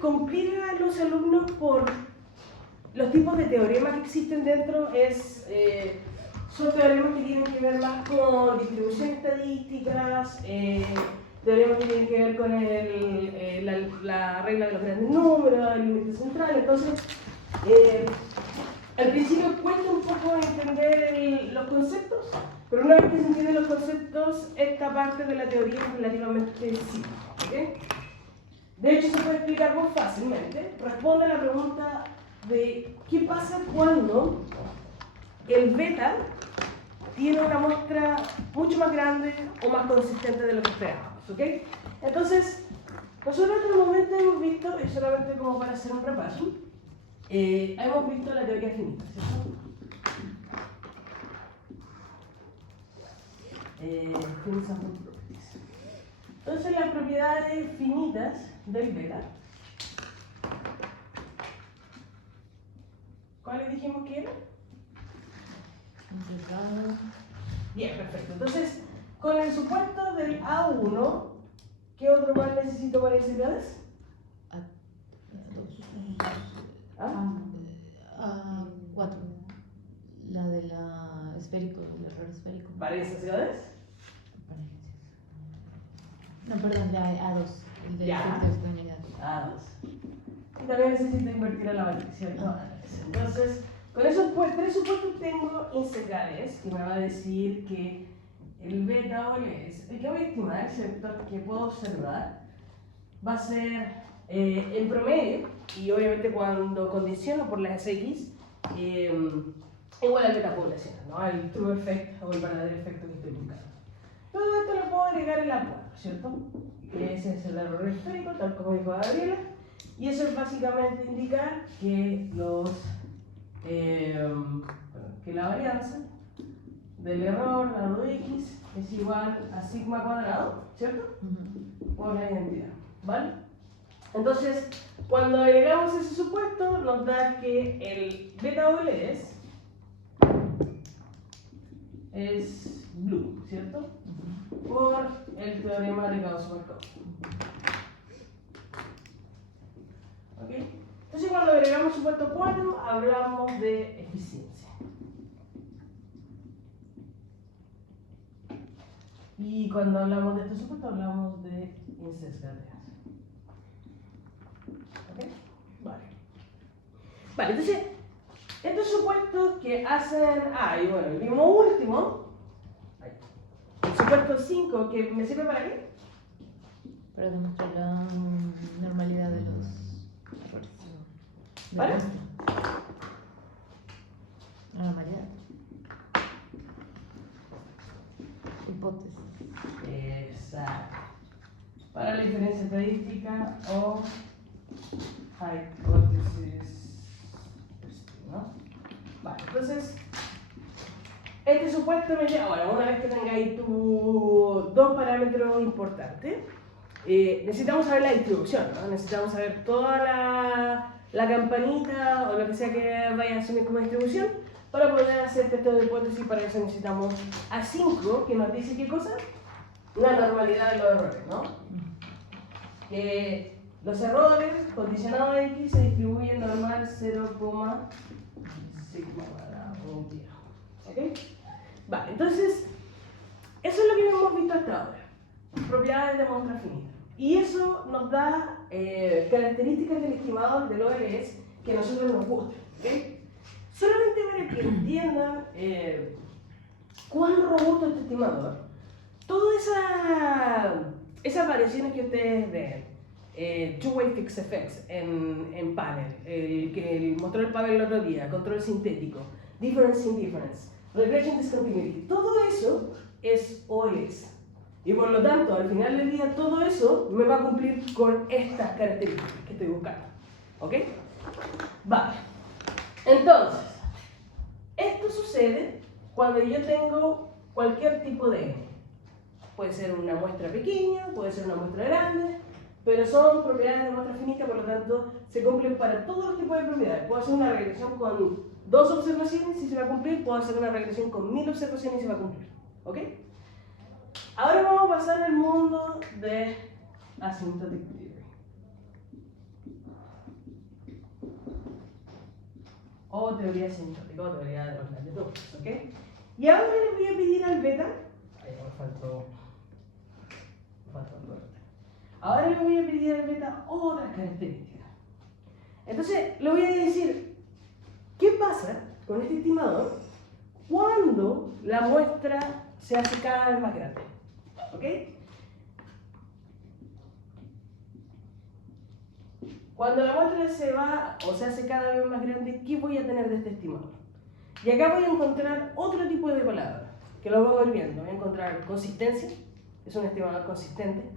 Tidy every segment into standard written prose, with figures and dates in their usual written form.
cumplir a los alumnos por los tipos de teoremas que existen dentro. Son teoremas que tienen que ver más con distribuciones estadísticas, teoremas que tienen que ver con la regla de los grandes números, el límite central. Entonces, al principio cuesta un poco entender los conceptos, pero una vez que se entienden los conceptos, esta parte de la teoría es relativamente simple. ¿Okay? De hecho, se puede explicar muy fácilmente. Responde a la pregunta de qué pasa cuando el beta tiene una muestra mucho más grande o más consistente de lo que esperábamos. ¿Okay? Entonces, nosotros hasta el momento hemos visto, y solamente como para hacer un repaso, hemos visto la teoría finita, ¿cierto? Entonces, las propiedades finitas del beta, ¿cuáles dijimos que eran? Bien, perfecto. Entonces, con el supuesto del A1, ¿qué otro más necesito para integrar? A4. La de la esférico, el error esférico. ¿Varias ciudades? No, perdón, la A2. El de efecto de extrañidad. A2. Y también necesito invertir en la matriz, ¿cierto? Entonces, con esos tres supuestos tengo integrales que me va a decir que el beta OL es el que voy a estimar, el sector que puedo observar, va a ser en promedio, y obviamente cuando condiciono por las X, igual al beta poblacional, ¿no? Al true effect o el verdadero efecto que estoy buscando. Todo esto lo puedo agregar en la prueba, ¿cierto? Que ese es el error histórico, tal como dijo Gabriela, y eso es básicamente indicar que que la varianza del error dado x es igual a sigma cuadrado, ¿cierto? Por la identidad, ¿vale? Entonces, cuando agregamos ese supuesto, nos da que el beta doble es blue, ¿cierto? Por el teorema de Gauss-Markov. ¿Ok? Entonces, cuando agregamos supuesto 4, hablamos de eficiencia. Y cuando hablamos de este supuesto, hablamos de insensatez. ¿Ok? Vale. Vale, entonces, estos supuestos que hacen. Y bueno, el mismo último, el supuesto 5, que me sirve para qué? Para demostrar la normalidad de los errores. ¿Vale? La normalidad. Hipótesis. Exacto. Para la diferencia estadística o hipótesis, ¿no? Vale, entonces, este supuesto me lleva, bueno, una vez que tengáis tus dos parámetros importantes, necesitamos saber la distribución, ¿no? Necesitamos saber toda la campanita o lo que sea que vaya a asumir como distribución para poder hacer testeo de hipótesis. Para eso necesitamos A5, que nos dice qué cosa, la normalidad de los errores, ¿no? Que los errores condicionados a X se distribuyen normal 0, sigma cuadrado viejo. ¿Ok? Vale, entonces, eso es lo que hemos visto hasta ahora. Propiedades de muestra finita. Y eso nos da características del estimador del OLS que a nosotros nos gustan. ¿Okay? Solamente para que entiendan cuán robusto es este estimador, todas esas variaciones que ustedes ven, two-way fixed effects en panel, el que mostró el Pavel el otro día, control sintético, difference indifference, regression discontinuity, todo eso es OLS. Y por lo tanto, al final del día, todo eso me va a cumplir con estas características que estoy buscando. ¿Ok? Vale. Entonces, esto sucede cuando yo tengo cualquier tipo de N. Puede ser una muestra pequeña, puede ser una muestra grande, pero son propiedades de muestra finita, por lo tanto, se cumplen para todos los tipos de propiedades. Puedo hacer una regresión con 2 observaciones y se va a cumplir, puedo hacer una regresión con 1000 observaciones y se va a cumplir. ¿Ok? Ahora vamos a pasar al mundo de asymptotic theory. o teoría asintótica o teoría de los grandes números, ¿ok? Y ahora le voy a pedir al beta, ahí me faltó un corte. Ahora le voy a pedir al beta otras características. Entonces le voy a decir, ¿qué pasa con este estimador cuando la muestra se hace cada vez más grande? ¿Ok? Cuando la muestra se va o se hace cada vez más grande, ¿qué voy a tener de este estimador? Y acá voy a encontrar otro tipo de palabras, que lo voy a ir viendo. Voy a encontrar consistencia, es un estimador consistente.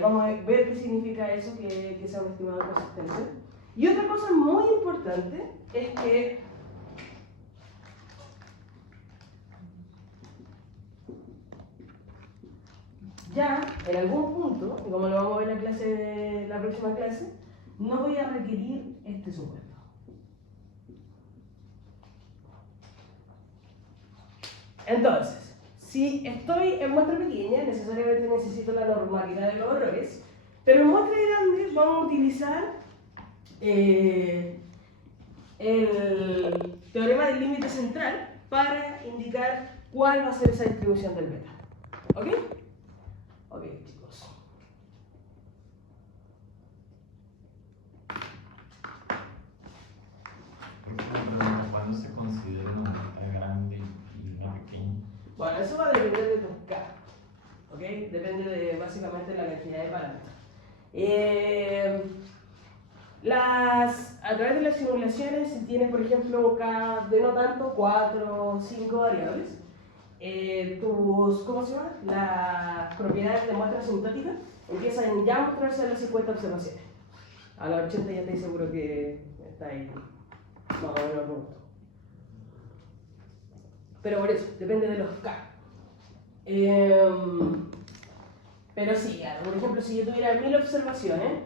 Vamos a ver qué significa eso, que sea un estimador consistente. Y otra cosa muy importante es que ya en algún punto, y como lo vamos a ver en la próxima clase, no voy a requerir este supuesto. Entonces, si estoy en muestra pequeña, necesariamente necesito la normalidad de los errores, pero en muestra grande vamos a utilizar el teorema del límite central para indicar cuál va a ser esa distribución del beta. ¿Ok? Ok, chicos. ¿Cuándo se considera una muestra grande y una pequeña? Bueno, eso va a depender de tu K. ¿Ok? Depende de básicamente la cantidad de parámetros. A través de las simulaciones, si tienes, por ejemplo, un K de no tanto, 4 o 5 variables, ¿cómo se llama? Las propiedades de muestra asintótica empiezan ya a mostrarse a las 50 observaciones. A los 80 ya estoy seguro que está ahí más o menos robusto. Pero por eso, depende de los K. Pero sí, por ejemplo, si yo tuviera 1000 observaciones,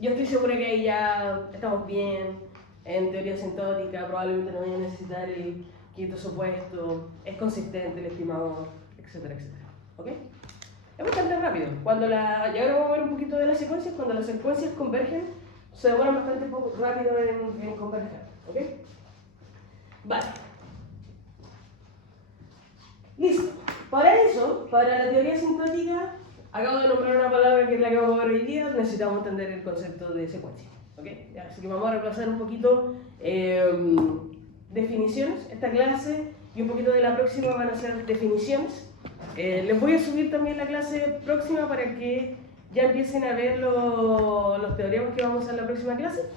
yo estoy segura que ahí ya estamos bien. En teoría asintótica probablemente no voy a necesitar el quinto supuesto, es consistente el estimador, etcétera, etcétera. ¿Ok? Es bastante rápido. Y ahora vamos a ver un poquito de las secuencias. Cuando las secuencias convergen, se demoran bastante poco rápido en converger. ¿Ok? Vale. Listo. Para eso, para la teoría asintótica, acabo de nombrar una palabra que es la que vamos a ver hoy día. Necesitamos entender el concepto de secuencia. ¿Ok? Así que vamos a repasar un poquito definiciones. Esta clase y un poquito de la próxima van a ser definiciones. Les voy a subir también la clase próxima para que ya empiecen a ver los teoremas que vamos a hacer en la próxima clase.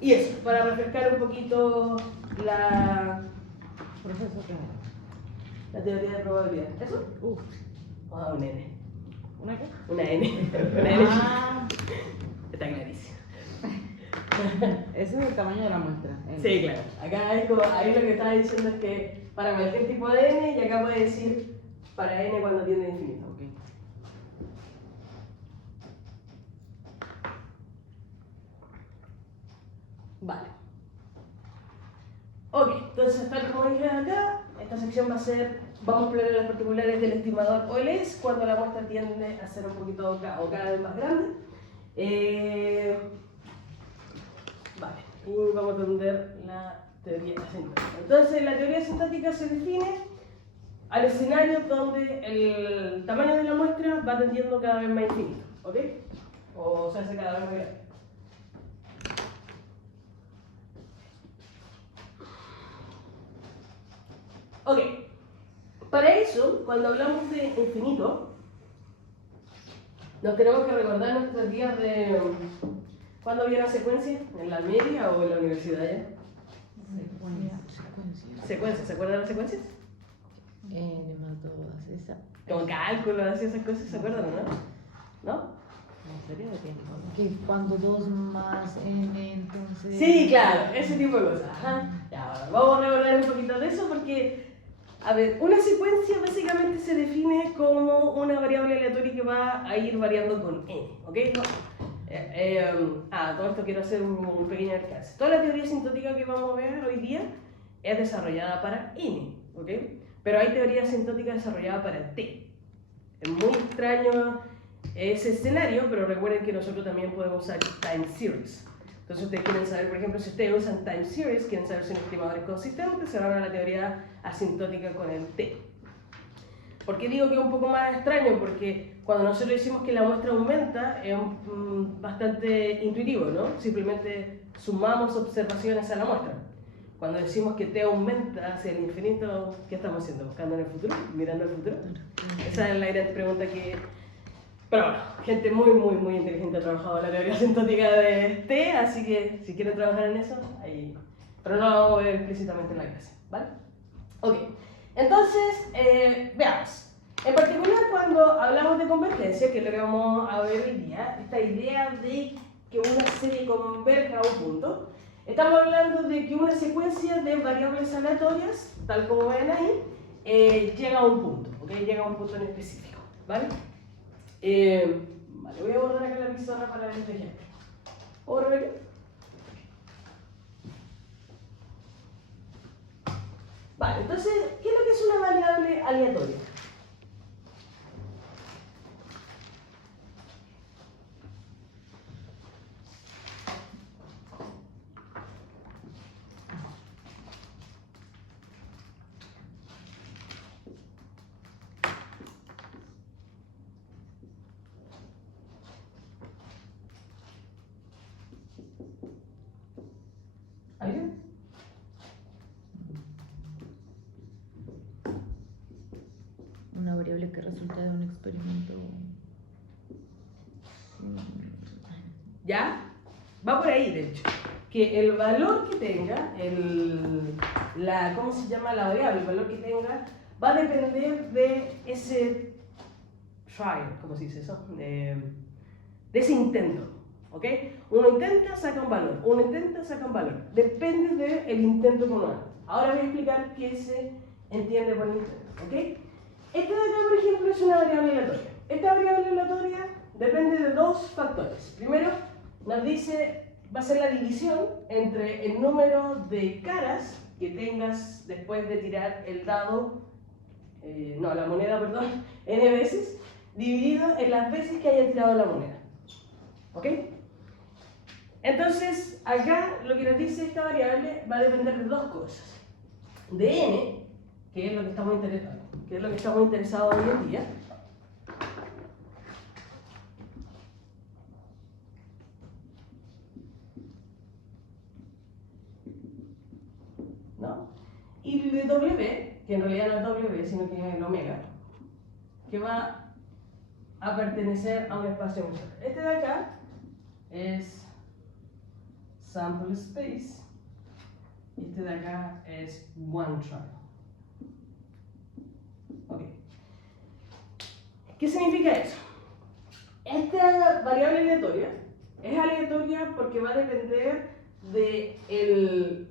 Y eso, para refrescar un poquito la teoría de probabilidad. ¿Eso? Ah, un N. ¿Una qué? Una N. Una N. Está clarísimo. Ese es el tamaño de la muestra. Sí, claro. Acá es como, ahí lo que estaba diciendo es que para cualquier tipo de N, y acá puede decir para N cuando tiende a infinito. Ok. Vale. Ok, entonces tal como dije acá, esta sección va a ser, vamos a explorar las particulares del estimador OLS cuando la muestra tiende a ser un poquito o cada vez más grande. Vale, y vamos a entender la teoría asintótica. Entonces la teoría asintótica se define al escenario donde el tamaño de la muestra va tendiendo cada vez más infinito, ¿ok? O se hace cada vez más grande. Ok, para eso, cuando hablamos de infinito, nos tenemos que recordar nuestros días de... ¿Cuándo había una secuencia? ¿En la media o en la universidad ya? Secuencia, ¿se acuerdan de las secuencias? N más 2, esa. Como cálculos, así esas cosas, ¿se acuerdan o no? ¿No? ¿En serio de tiempo? Que cuando 2 más N, entonces. Sí, claro, ese tipo de cosas. Ajá. Ya, ahora vamos a recordar un poquito de eso porque, a ver, una secuencia básicamente se define como una variable aleatoria que va a ir variando con n, ¿ok? No. Todo esto quiero hacer un pequeño alcance. Toda la teoría asintótica que vamos a ver hoy día es desarrollada para n, ¿ok? Pero hay teoría asintótica desarrollada para t. Es muy extraño ese escenario, pero recuerden que nosotros también podemos usar time series. Entonces ustedes quieren saber, por ejemplo, si ustedes usan time series, quieren saber si un estimador es consistente, se van a la teoría asintótica con el t. ¿Por qué digo que es un poco más extraño? Porque cuando nosotros decimos que la muestra aumenta, es bastante intuitivo, ¿no? Simplemente sumamos observaciones a la muestra. Cuando decimos que t aumenta hacia el infinito, ¿qué estamos haciendo? ¿Buscando en el futuro? ¿Mirando al futuro? Esa es la gran pregunta que... Pero bueno, gente muy inteligente ha trabajado en la teoría asintótica de t, así que si quieren trabajar en eso, ahí... Pero no lo vamos a ver explícitamente en la clase, ¿vale? Ok, entonces, veamos. En particular, cuando hablamos de convergencia, que es lo que vamos a ver hoy día, esta idea de que una serie converja a un punto, estamos hablando de que una secuencia de variables aleatorias, tal como ven ahí, llega a un punto, ¿ok? Llega a un punto en específico, ¿vale? Vale, voy a borrar acá la pizarra para ver este ejemplo. ¿Borro acá? Vale, entonces, ¿qué es lo que es una variable aleatoria? ¿Alguien? Una variable que resulta de un experimento. ¿Ya? Va por ahí, de hecho. Que el valor que tenga, ¿cómo se llama la variable? El valor que tenga va a depender de ese trial, ¿cómo se dice eso? De ese intento, ¿ok? Uno intenta, saca un valor. Uno intenta, saca un valor. Depende del intento que uno haga. Ahora voy a explicar qué se entiende por intento, ¿ok? Esta de acá, por ejemplo, es una variable aleatoria. Esta variable aleatoria depende de dos factores. Primero, nos dice, va a ser la división entre el número de caras que tengas después de tirar el dado, la moneda, perdón, n veces, dividido en las veces que haya tirado la moneda. ¿Ok? Entonces, acá lo que nos dice esta variable va a depender de dos cosas. De n, que es lo que estamos interesados hoy en día, ¿no? Y de w, que en realidad no es w, sino que es el omega, que va a pertenecer a un espacio mucho. Este de acá es sample space y este de acá es one trial. Ok. ¿Qué significa eso? Esta variable aleatoria es aleatoria porque va a depender del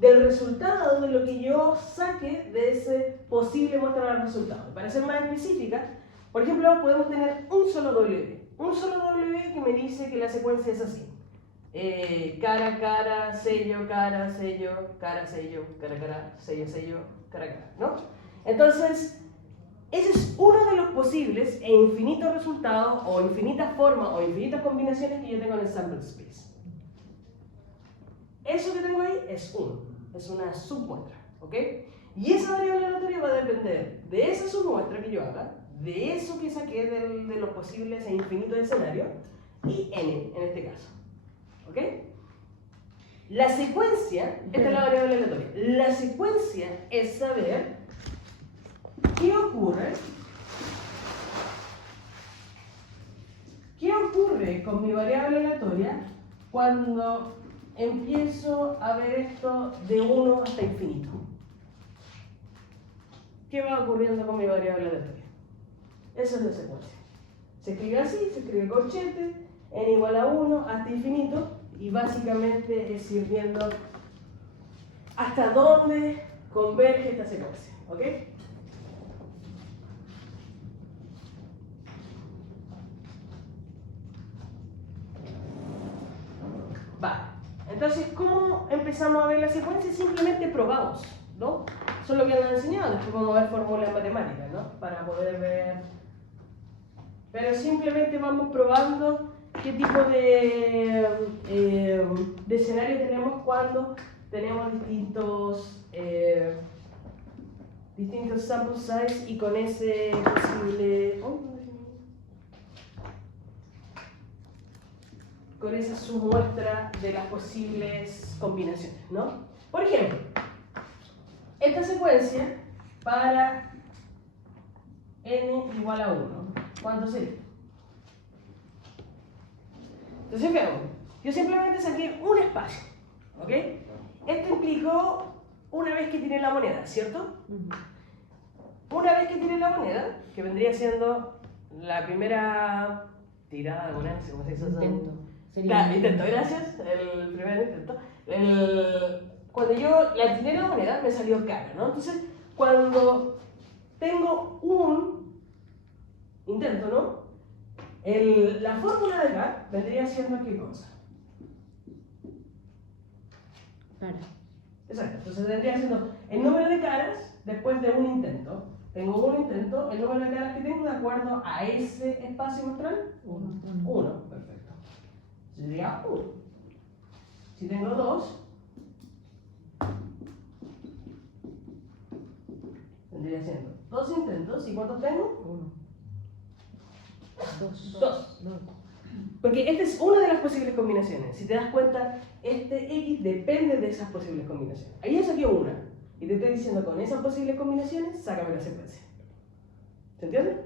resultado de lo que yo saque de ese posible muestra de resultado. Para ser más específica, por ejemplo, podemos tener un solo W. Un solo W que me dice que la secuencia es así. Cara, cara, sello, cara, sello, cara, sello, cara, cara, sello, sello, cara, cara, ¿no? Entonces, ese es uno de los posibles e infinitos resultados, o infinitas formas, o infinitas combinaciones que yo tengo en el sample space. Eso que tengo ahí es uno, es una submuestra, ¿ok? Y esa variable aleatoria va a depender de esa submuestra que yo haga, de eso que saqué de los posibles e infinitos escenarios, y n en este caso, ¿ok? La secuencia, esta es la variable aleatoria, la secuencia es saber qué ocurre con mi variable aleatoria cuando empiezo a ver esto de 1 hasta infinito. ¿Qué va ocurriendo con mi variable aleatoria? Esa es la secuencia. Se escribe así, se escribe corchete, n igual a 1 hasta infinito, y básicamente es ir viendo hasta dónde converge esta secuencia, ¿ok? Vale, entonces, ¿cómo empezamos a ver la secuencia? Simplemente probamos, ¿no? Eso es lo que nos han enseñado, después vamos a ver fórmulas matemáticas, ¿no? Para poder ver... Pero simplemente vamos probando qué tipo de escenario tenemos cuando tenemos distintos sample size y con ese posible... con esa submuestra de las posibles combinaciones, ¿no? Por ejemplo, esta secuencia para n igual a 1, ¿cuánto sería? Entonces, ¿qué hago? Yo simplemente saqué un espacio, ¿ok? Esto implicó una vez que tiré la moneda, ¿cierto? Una vez que tiré la moneda, que vendría siendo la primera tirada de moneda, ¿cómo se dice eso? Intento. Claro, intento, gracias. El primer intento. Cuando yo la tiré la moneda, me salió cara, ¿no? Entonces, cuando tengo un intento, ¿no? La fórmula de acá vendría siendo ¿qué cosa? Cara. Exacto. Entonces vendría siendo el número de caras después de un intento. Tengo un intento, el número de caras que tengo de acuerdo a ese espacio muestral, 1. Perfecto. Sería 1. Si tengo 2, vendría siendo 2 intentos. ¿Y cuántos tengo? 2. 2. Porque esta es una de las posibles combinaciones. Si te das cuenta, este X depende de esas posibles combinaciones. Ahí yo saqué una. Y te estoy diciendo, con esas posibles combinaciones, sácame la secuencia. ¿Se entiende?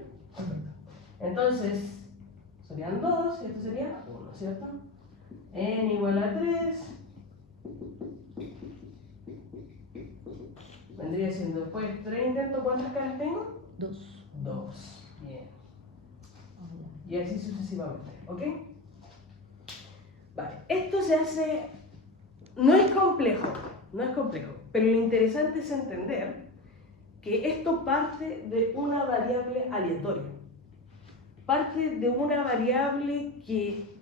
Entonces, serían 2 y esto sería 1, ¿cierto? N igual a 3. Vendría siendo después 3 intentos. ¿Cuántas caras tengo? 2. 2. Bien. Y así sucesivamente, ¿ok? Vale, esto se hace... No es complejo, pero lo interesante es entender que esto parte de una variable aleatoria. Parte de una variable que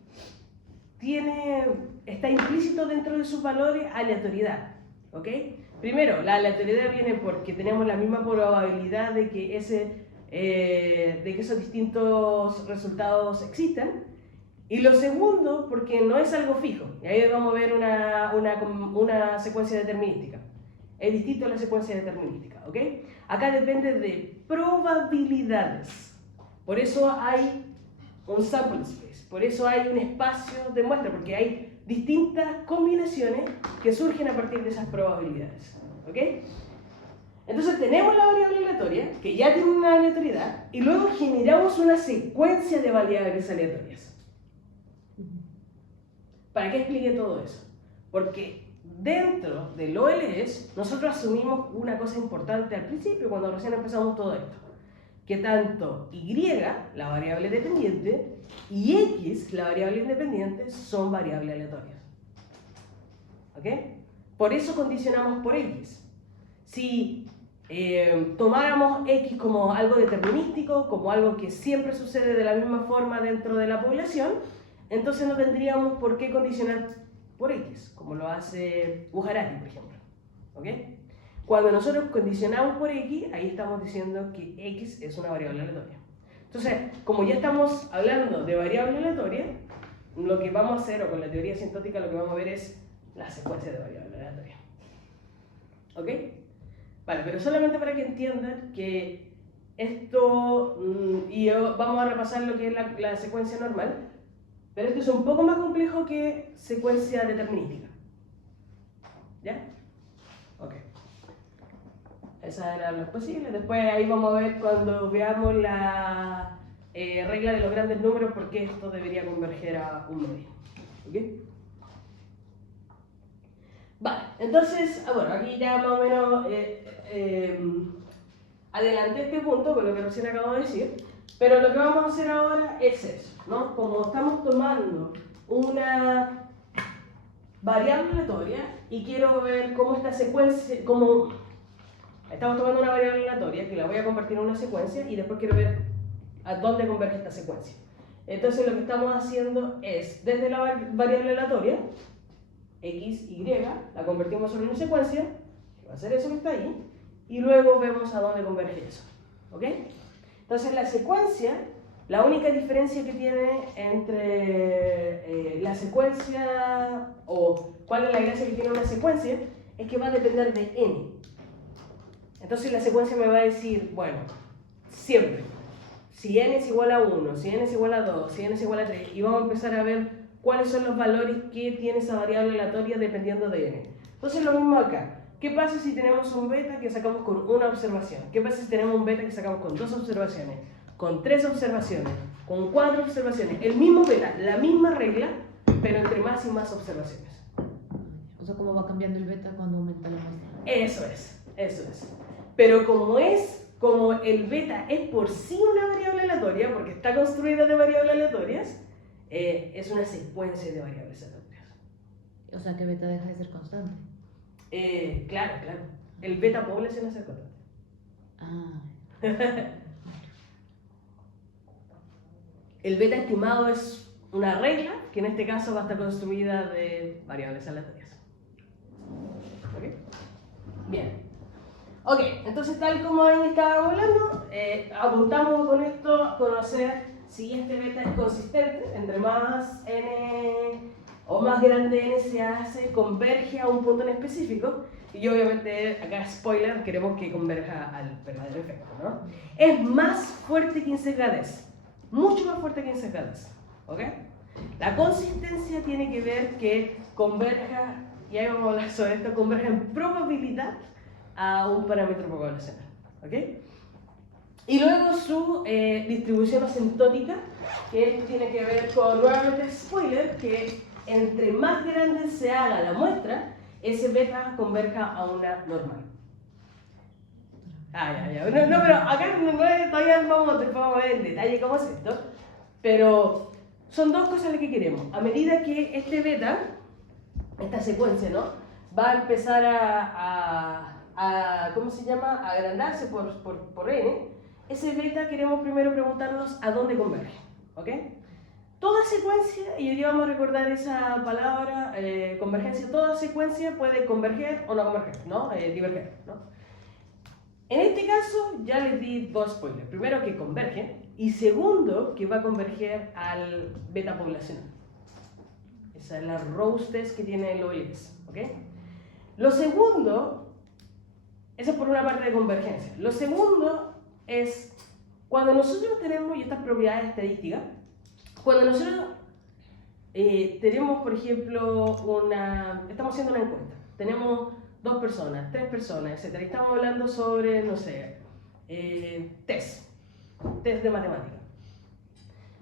está implícito dentro de sus valores aleatoriedad, ¿ok? Primero, la aleatoriedad viene porque tenemos la misma probabilidad de que esos distintos resultados existan. Y lo segundo, porque no es algo fijo. Y ahí vamos a ver una secuencia determinística. Es distinto a la secuencia determinística, ¿ok? Acá depende de probabilidades. Por eso hay un sample space. Por eso hay un espacio de muestra, porque hay distintas combinaciones que surgen a partir de esas probabilidades, ¿ok? Entonces tenemos la variable aleatoria, que ya tiene una aleatoriedad, y luego generamos una secuencia de variables aleatorias. ¿Para qué expliqué todo eso? Porque dentro del OLS nosotros asumimos una cosa importante al principio, cuando recién empezamos todo esto, que tanto Y, la variable dependiente, y X, la variable independiente, son variables aleatorias. ¿Ok? Por eso condicionamos por X. Si tomáramos X como algo determinístico, como algo que siempre sucede de la misma forma dentro de la población, entonces no tendríamos por qué condicionar por X, como lo hace Bujarati, por ejemplo. ¿Ok? Cuando nosotros condicionamos por X, ahí estamos diciendo que X es una variable aleatoria. Entonces, como ya estamos hablando de variable aleatoria, lo que vamos a hacer, o con la teoría sintótica, lo que vamos a ver es la secuencia de variable aleatoria. ¿Ok? Vale, pero solamente para que entiendan que esto, vamos a repasar lo que es la secuencia normal, pero esto es un poco más complejo que secuencia determinística. ¿Ya? Ok. Esas eran las posibles. Después ahí vamos a ver cuando veamos la regla de los grandes números por qué esto debería converger a un medio. ¿Ok? Vale, entonces, bueno, aquí ya más o menos adelanté este punto con lo que recién acabo de decir, pero lo que vamos a hacer ahora es eso, ¿no? Como estamos tomando una variable aleatoria y quiero ver cómo esta secuencia, estamos tomando una variable aleatoria que la voy a convertir en una secuencia y después quiero ver a dónde converge esta secuencia. Entonces lo que estamos haciendo es, desde la variable aleatoria, X, Y, la convertimos en una secuencia, que va a ser eso que está ahí, y luego vemos a dónde converge eso. ¿Ok? Entonces la secuencia La única diferencia que tiene entre la secuencia, o cuál es la gracia que tiene una secuencia, es que va a depender de n. Entonces la secuencia me va a decir, bueno, siempre, si n es igual a 1, si n es igual a 2, si n es igual a 3, y vamos a empezar a ver cuáles son los valores que tiene esa variable aleatoria dependiendo de n. Entonces lo mismo acá. ¿Qué pasa si tenemos un beta que sacamos con una observación? ¿Qué pasa si tenemos un beta que sacamos con 2 observaciones? Con 3 observaciones, con 4 observaciones, el mismo beta, la misma regla, pero entre más y más observaciones. O sea, ¿cómo va cambiando el beta cuando aumenta la muestra? Eso es. Pero como el beta es por sí una variable aleatoria, porque está construida de variables aleatorias, es una secuencia de variables aleatorias. O sea, que beta deja de ser constante. Claro. El beta población es el constante. Ah. El beta estimado es una regla que en este caso va a estar construida de variables aleatorias. ¿Ok? Bien. Ok, entonces tal como ahí estaba hablando, apuntamos con esto a conocer si este beta es consistente. Entre más n o más grande n se hace, converge a un punto en específico. Y obviamente, acá spoiler, queremos que converja al verdadero efecto, ¿no? Es más fuerte que insensatez. Mucho más fuerte que insensatez, ¿ok? La consistencia tiene que ver que converja, y ahí vamos a hablar sobre esto, converge en probabilidad a un parámetro poblacional, ¿ok? Y luego su distribución asintótica, que esto tiene que ver con, nuevamente spoiler, que entre más grande se haga la muestra, ese beta converja a una normal. Ya. No, pero acá todavía vamos a ver en detalle cómo es esto. Pero son dos cosas las que queremos. A medida que este beta, esta secuencia, ¿no? Va a empezar ¿cómo se llama? A agrandarse por n. Ese beta queremos primero preguntarnos a dónde converge. ¿Ok? Toda secuencia, y hoy día vamos a recordar esa palabra, convergencia, toda secuencia puede converger o no converger, ¿no? Diverger, ¿no? En este caso ya les di dos spoilers. Primero que converge y segundo que va a converger al beta poblacional. Esa es la Rose test que tiene el OLS, ¿ok? Lo segundo, eso es por una parte de convergencia. Lo segundo es cuando nosotros tenemos, y estas propiedades estadísticas, cuando nosotros tenemos, por ejemplo, estamos haciendo una encuesta, tenemos 2 personas, 3 personas, etc. Y estamos hablando sobre, no sé, test de matemática.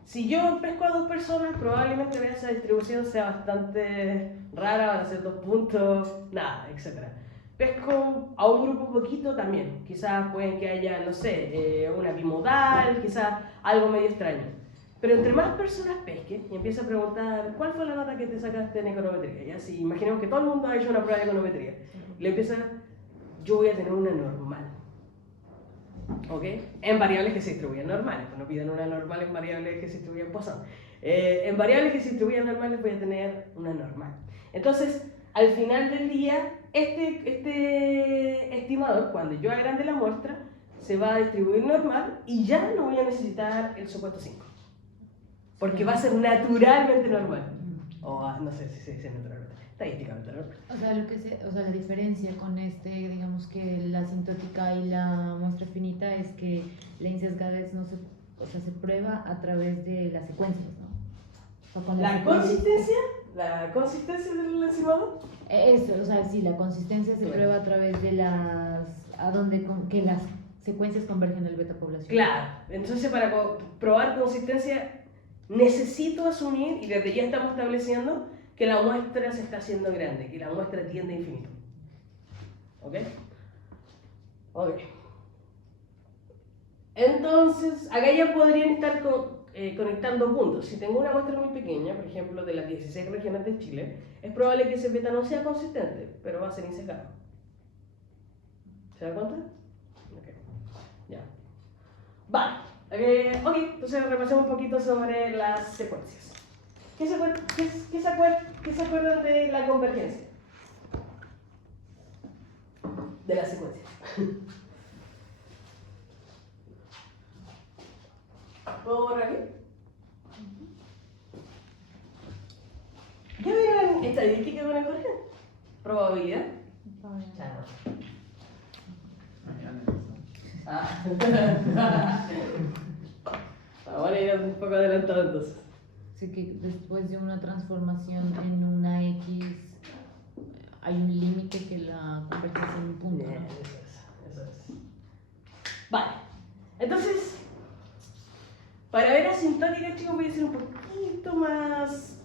Si yo pesco a 2 personas, probablemente esa distribución sea bastante rara, van a ser 2 puntos, nada, etc. Pesco a un grupo poquito también, quizás pueden que haya, no sé, una bimodal, quizás algo medio extraño. Pero entre más personas pesquen y empieza a preguntar ¿cuál fue la nota que te sacaste en econometría? Ya, si imaginemos que todo el mundo ha hecho una prueba de econometría, le empieza, yo voy a tener una normal, ¿ok? En variables que se distribuyen normales, no piden una normal en variables que se distribuyen Poisson. En variables que se distribuyen normales voy a tener una normal. Entonces, al final del día, este estimador, cuando yo agrande la muestra, se va a distribuir normal y ya no voy a necesitar el supuesto 5. Porque va a ser naturalmente normal. O no sé si se dice naturalmente, estadísticamente normal. O sea, la diferencia con digamos que la asintótica y la muestra finita es que la insensatez se prueba a través de las secuencias, ¿no? O ¿La consistencia? ¿La consistencia del ensimado? Eso, o sea, sí, la consistencia se prueba a través de que las secuencias convergen al beta población. Claro, entonces para probar consistencia necesito asumir, y desde ya estamos estableciendo, que la muestra se está haciendo grande, que la muestra tiende a infinito. ¿Ok? Ok. Entonces, acá ya podrían estar conectando puntos. Si tengo una muestra muy pequeña, por ejemplo, de las 16 regiones de Chile, es probable que ese beta no sea consistente, pero va a ser insecado. ¿Se da cuenta? Ok. Ya. Vale. Ok, entonces repasemos un poquito sobre las secuencias. ¿Qué se acuerdan de la convergencia? De las secuencias. ¿Puedo borrar aquí? ¿Ya vieron estadística con el Jorge? Probabilidad. Ya no. Ah. Vamos a ir un poco adelantado entonces. Así que después de una transformación en una X, hay un límite que la convierte en un punto, Bien, ¿no? eso es. Vale, entonces, para ver asintótica, chicos, voy a ser un poquito más,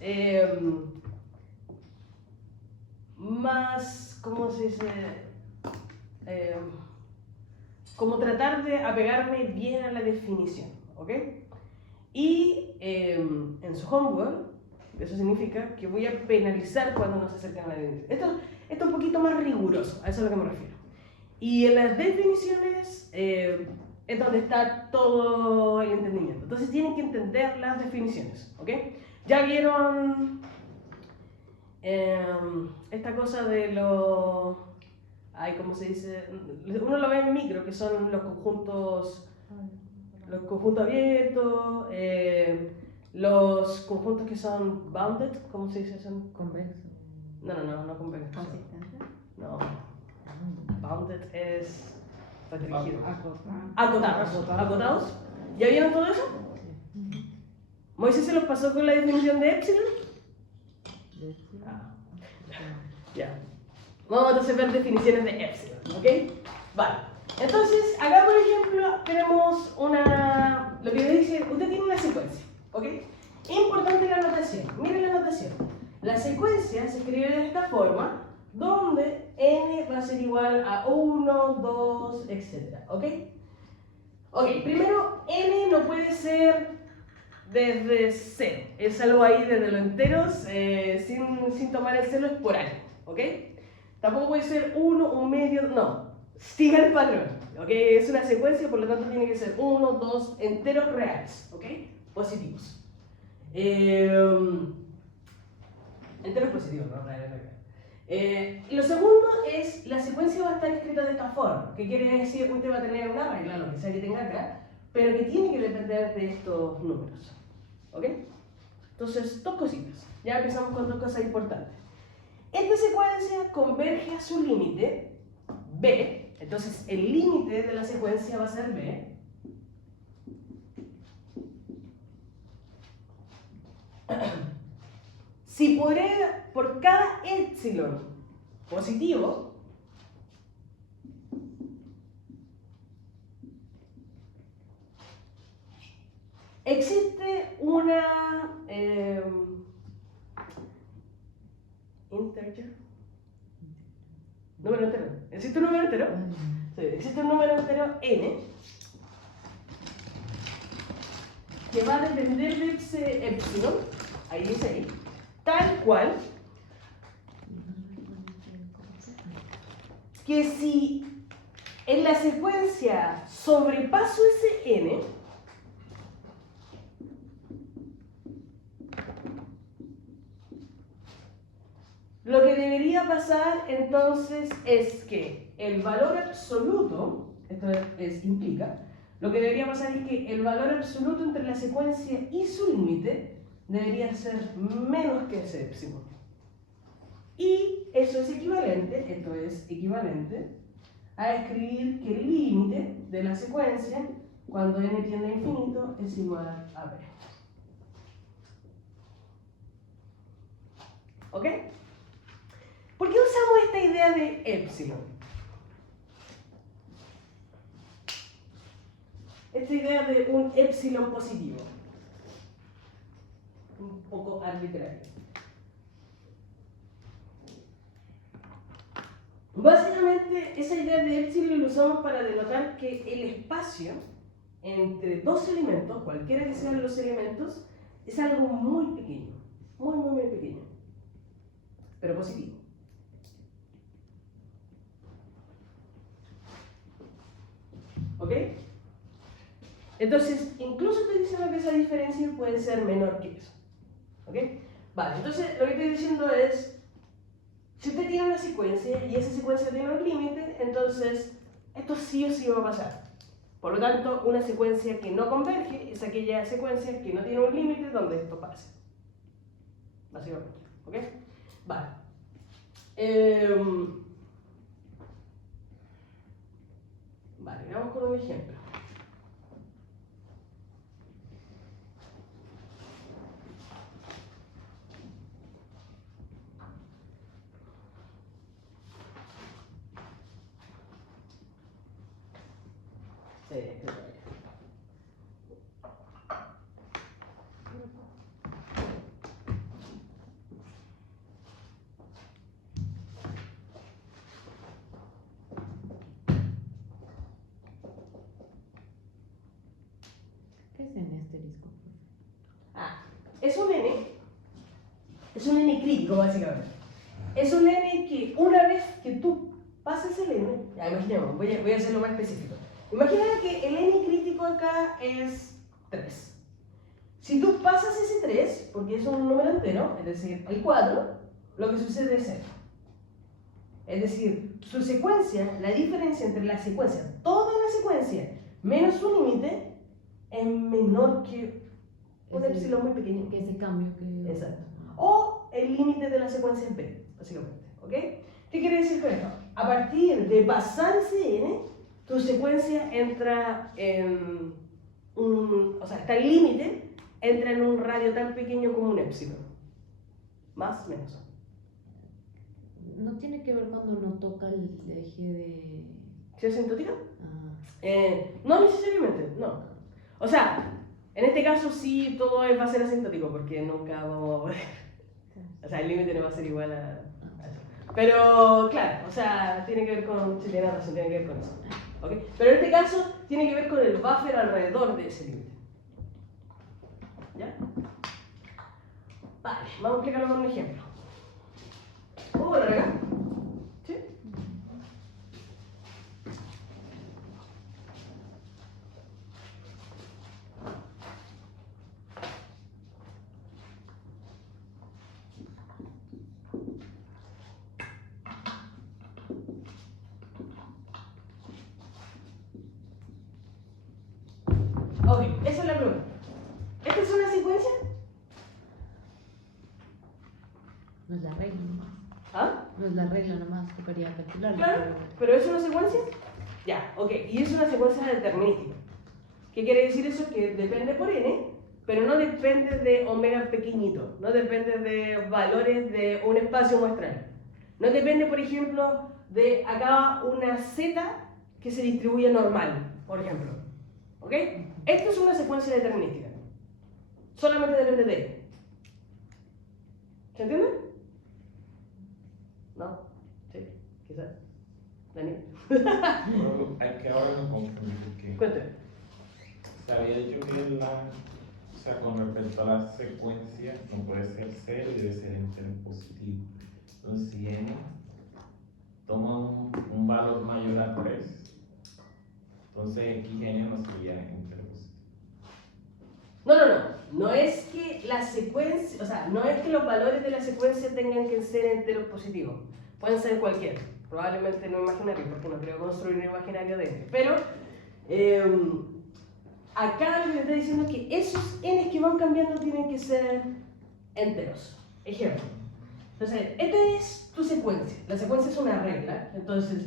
¿cómo se dice? Como tratar de apegarme bien a la definición, ¿ok? Y en su homework, eso significa que voy a penalizar cuando no se acercan a la definición. Esto es un poquito más riguroso, a eso es a lo que me refiero. Y en las definiciones es donde está todo el entendimiento. Entonces tienen que entender las definiciones, ¿ok? Ya vieron esta cosa de los... Ay, ¿cómo se dice? Uno lo ve en micro, que son los conjuntos abiertos, los conjuntos que son bounded, ¿cómo se dice? Son... Convexo. No convexos. ¿Consistente? No, bounded es restringido. Acotados. Acotados. ¿Ya vieron todo eso? ¿Moisés se los pasó con la definición de epsilon? Ah, ya. Vamos entonces a ver definiciones de epsilon, ¿ok? Vale. Entonces, acá por ejemplo tenemos lo que dice, usted tiene una secuencia, ¿ok? Importante la notación, miren la notación. La secuencia se escribe de esta forma, donde n va a ser igual a 1, 2, etc. ¿Ok? Ok, primero n no puede ser desde 0. Es algo ahí desde los enteros, sin tomar el celo es por algo. ¿Ok? Tampoco puede ser 1, un medio, no. Siga el patrón. ¿Ok? Es una secuencia, por lo tanto tiene que ser 1, 2 enteros reales. ¿Ok? Positivos. Enteros positivos, no reales. Y lo segundo es, la secuencia va a estar escrita de esta forma, que quiere decir que usted va a tener una regla, lo que sea que tenga acá, pero que tiene que depender de estos números. ¿Ok? Entonces, dos cositas. Ya empezamos con dos cosas importantes. Esta secuencia converge a su límite, B, entonces el límite de la secuencia va a ser B. Si por cada epsilon positivo, existe una integer, número entero. ¿Existe un número entero? Sí, existe un número entero n que va a depender de ese epsilon, ahí dice ahí, tal cual que si en la secuencia sobrepaso ese n, lo que debería pasar entonces es que el valor absoluto, esto implica, lo que debería pasar es que el valor absoluto entre la secuencia y su límite debería ser menos que ese epsilon. Y eso es equivalente, esto es equivalente, a escribir que el límite de la secuencia, cuando n tiende a infinito, es igual a b. ¿Ok? ¿Por qué usamos esta idea de epsilon? Esta idea de un epsilon positivo. Un poco arbitrario. Básicamente, esa idea de epsilon lo usamos para denotar que el espacio entre dos elementos, cualquiera que sean los elementos, es algo muy pequeño. Muy pequeño. Pero positivo. ¿Ok? Entonces, incluso estoy diciendo que esa diferencia puede ser menor que eso. ¿Ok? Vale, entonces lo que estoy diciendo es, si usted tiene una secuencia y esa secuencia tiene un límite, entonces esto sí o sí va a pasar. Por lo tanto, una secuencia que no converge es aquella secuencia que no tiene un límite donde esto pase. Básicamente, ¿ok? Vale. Vale, vamos con un ejemplo. Sí, está bien. ¿Qué es en este disco? Ah, es un n crítico básicamente. Es un n que una vez que tú pases el n, ya imaginemos, voy a hacerlo más específico. Imagina que el n crítico acá es 3. Si tú pasas ese 3, porque es un número entero, es decir, el 4, lo que sucede es esto. Es decir, su secuencia, la diferencia entre la secuencia, toda la secuencia, menos su límite, es menor que un Es el- epsilon muy pequeño. Que ese cambio que... Exacto. O el límite de la secuencia es b, básicamente. ¿Ok? ¿Qué quiere decir con esto? A partir de pasar ese n, tu secuencia entra en un... O sea, está el límite, entra en un radio tan pequeño como un epsilon. Más o menos. No tiene que ver cuando no toca el eje de... ¿Sí es asintótica? Ah, No necesariamente, no. O sea, en este caso sí todo va a ser asintótico porque nunca vamos a poder. O sea, el límite no va a ser igual a eso. Pero claro, o sea, tiene que ver con. Si tiene razón, tiene que ver con eso. ¿Ok? Pero en este caso tiene que ver con el buffer alrededor de ese límite. ¿Ya? Vale, vamos a explicarlo con un ejemplo. ¿Puedo volver acá? ¿Sí? Ok, esa es la pregunta. ¿Esta es una secuencia? no es la regla nomás. ¿Ah? No es la regla nomás, tocaría calcularlo. Claro, pero ¿es una secuencia? Ya, ok, y es una secuencia determinística. ¿Qué quiere decir eso? Que depende por n, pero no depende de omega pequeñito, no depende de valores de un espacio muestral. No depende, por ejemplo, de acá una z que se distribuye normal, por ejemplo. ¿Ok? Esto es una secuencia determinística. Solamente depende de n. ¿Se entiende? ¿No? Sí, quizás. Daniel. Pero hay que ahora me confundí porque Cuéntame. se había dicho que o sea, con respecto a la secuencia no puede ser cero y debe ser entero positivo. Entonces si n toma un valor mayor a 3, entonces x n no sería entero positivo. No. No es que la secuencia, o sea, no es que los valores de la secuencia tengan que ser enteros positivos. Pueden ser cualquiera. Probablemente no imaginario, porque no creo construir un imaginario de n. Pero acá lo que te está diciendo es que esos n's que van cambiando tienen que ser enteros. Ejemplo. Entonces, esta es tu secuencia. La secuencia es una regla. Entonces,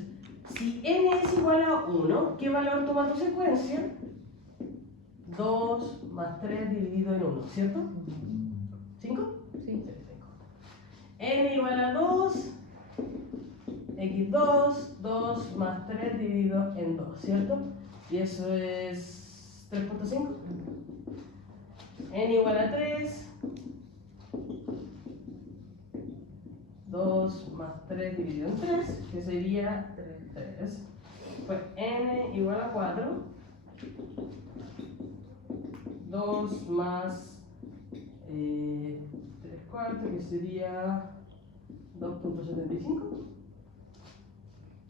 si n es igual a 1, ¿qué valor toma tu secuencia? 2 más 3 dividido en 1, ¿cierto? ¿5? Sí. Sí, 5. N igual a 2, x2, 2 más 3 dividido en 2, ¿cierto? Y eso es 3.5. N igual a 3, 2 más 3 dividido en 3, que sería 3. Pues n igual a 4. 2 más 3 cuartos, que sería 2.75.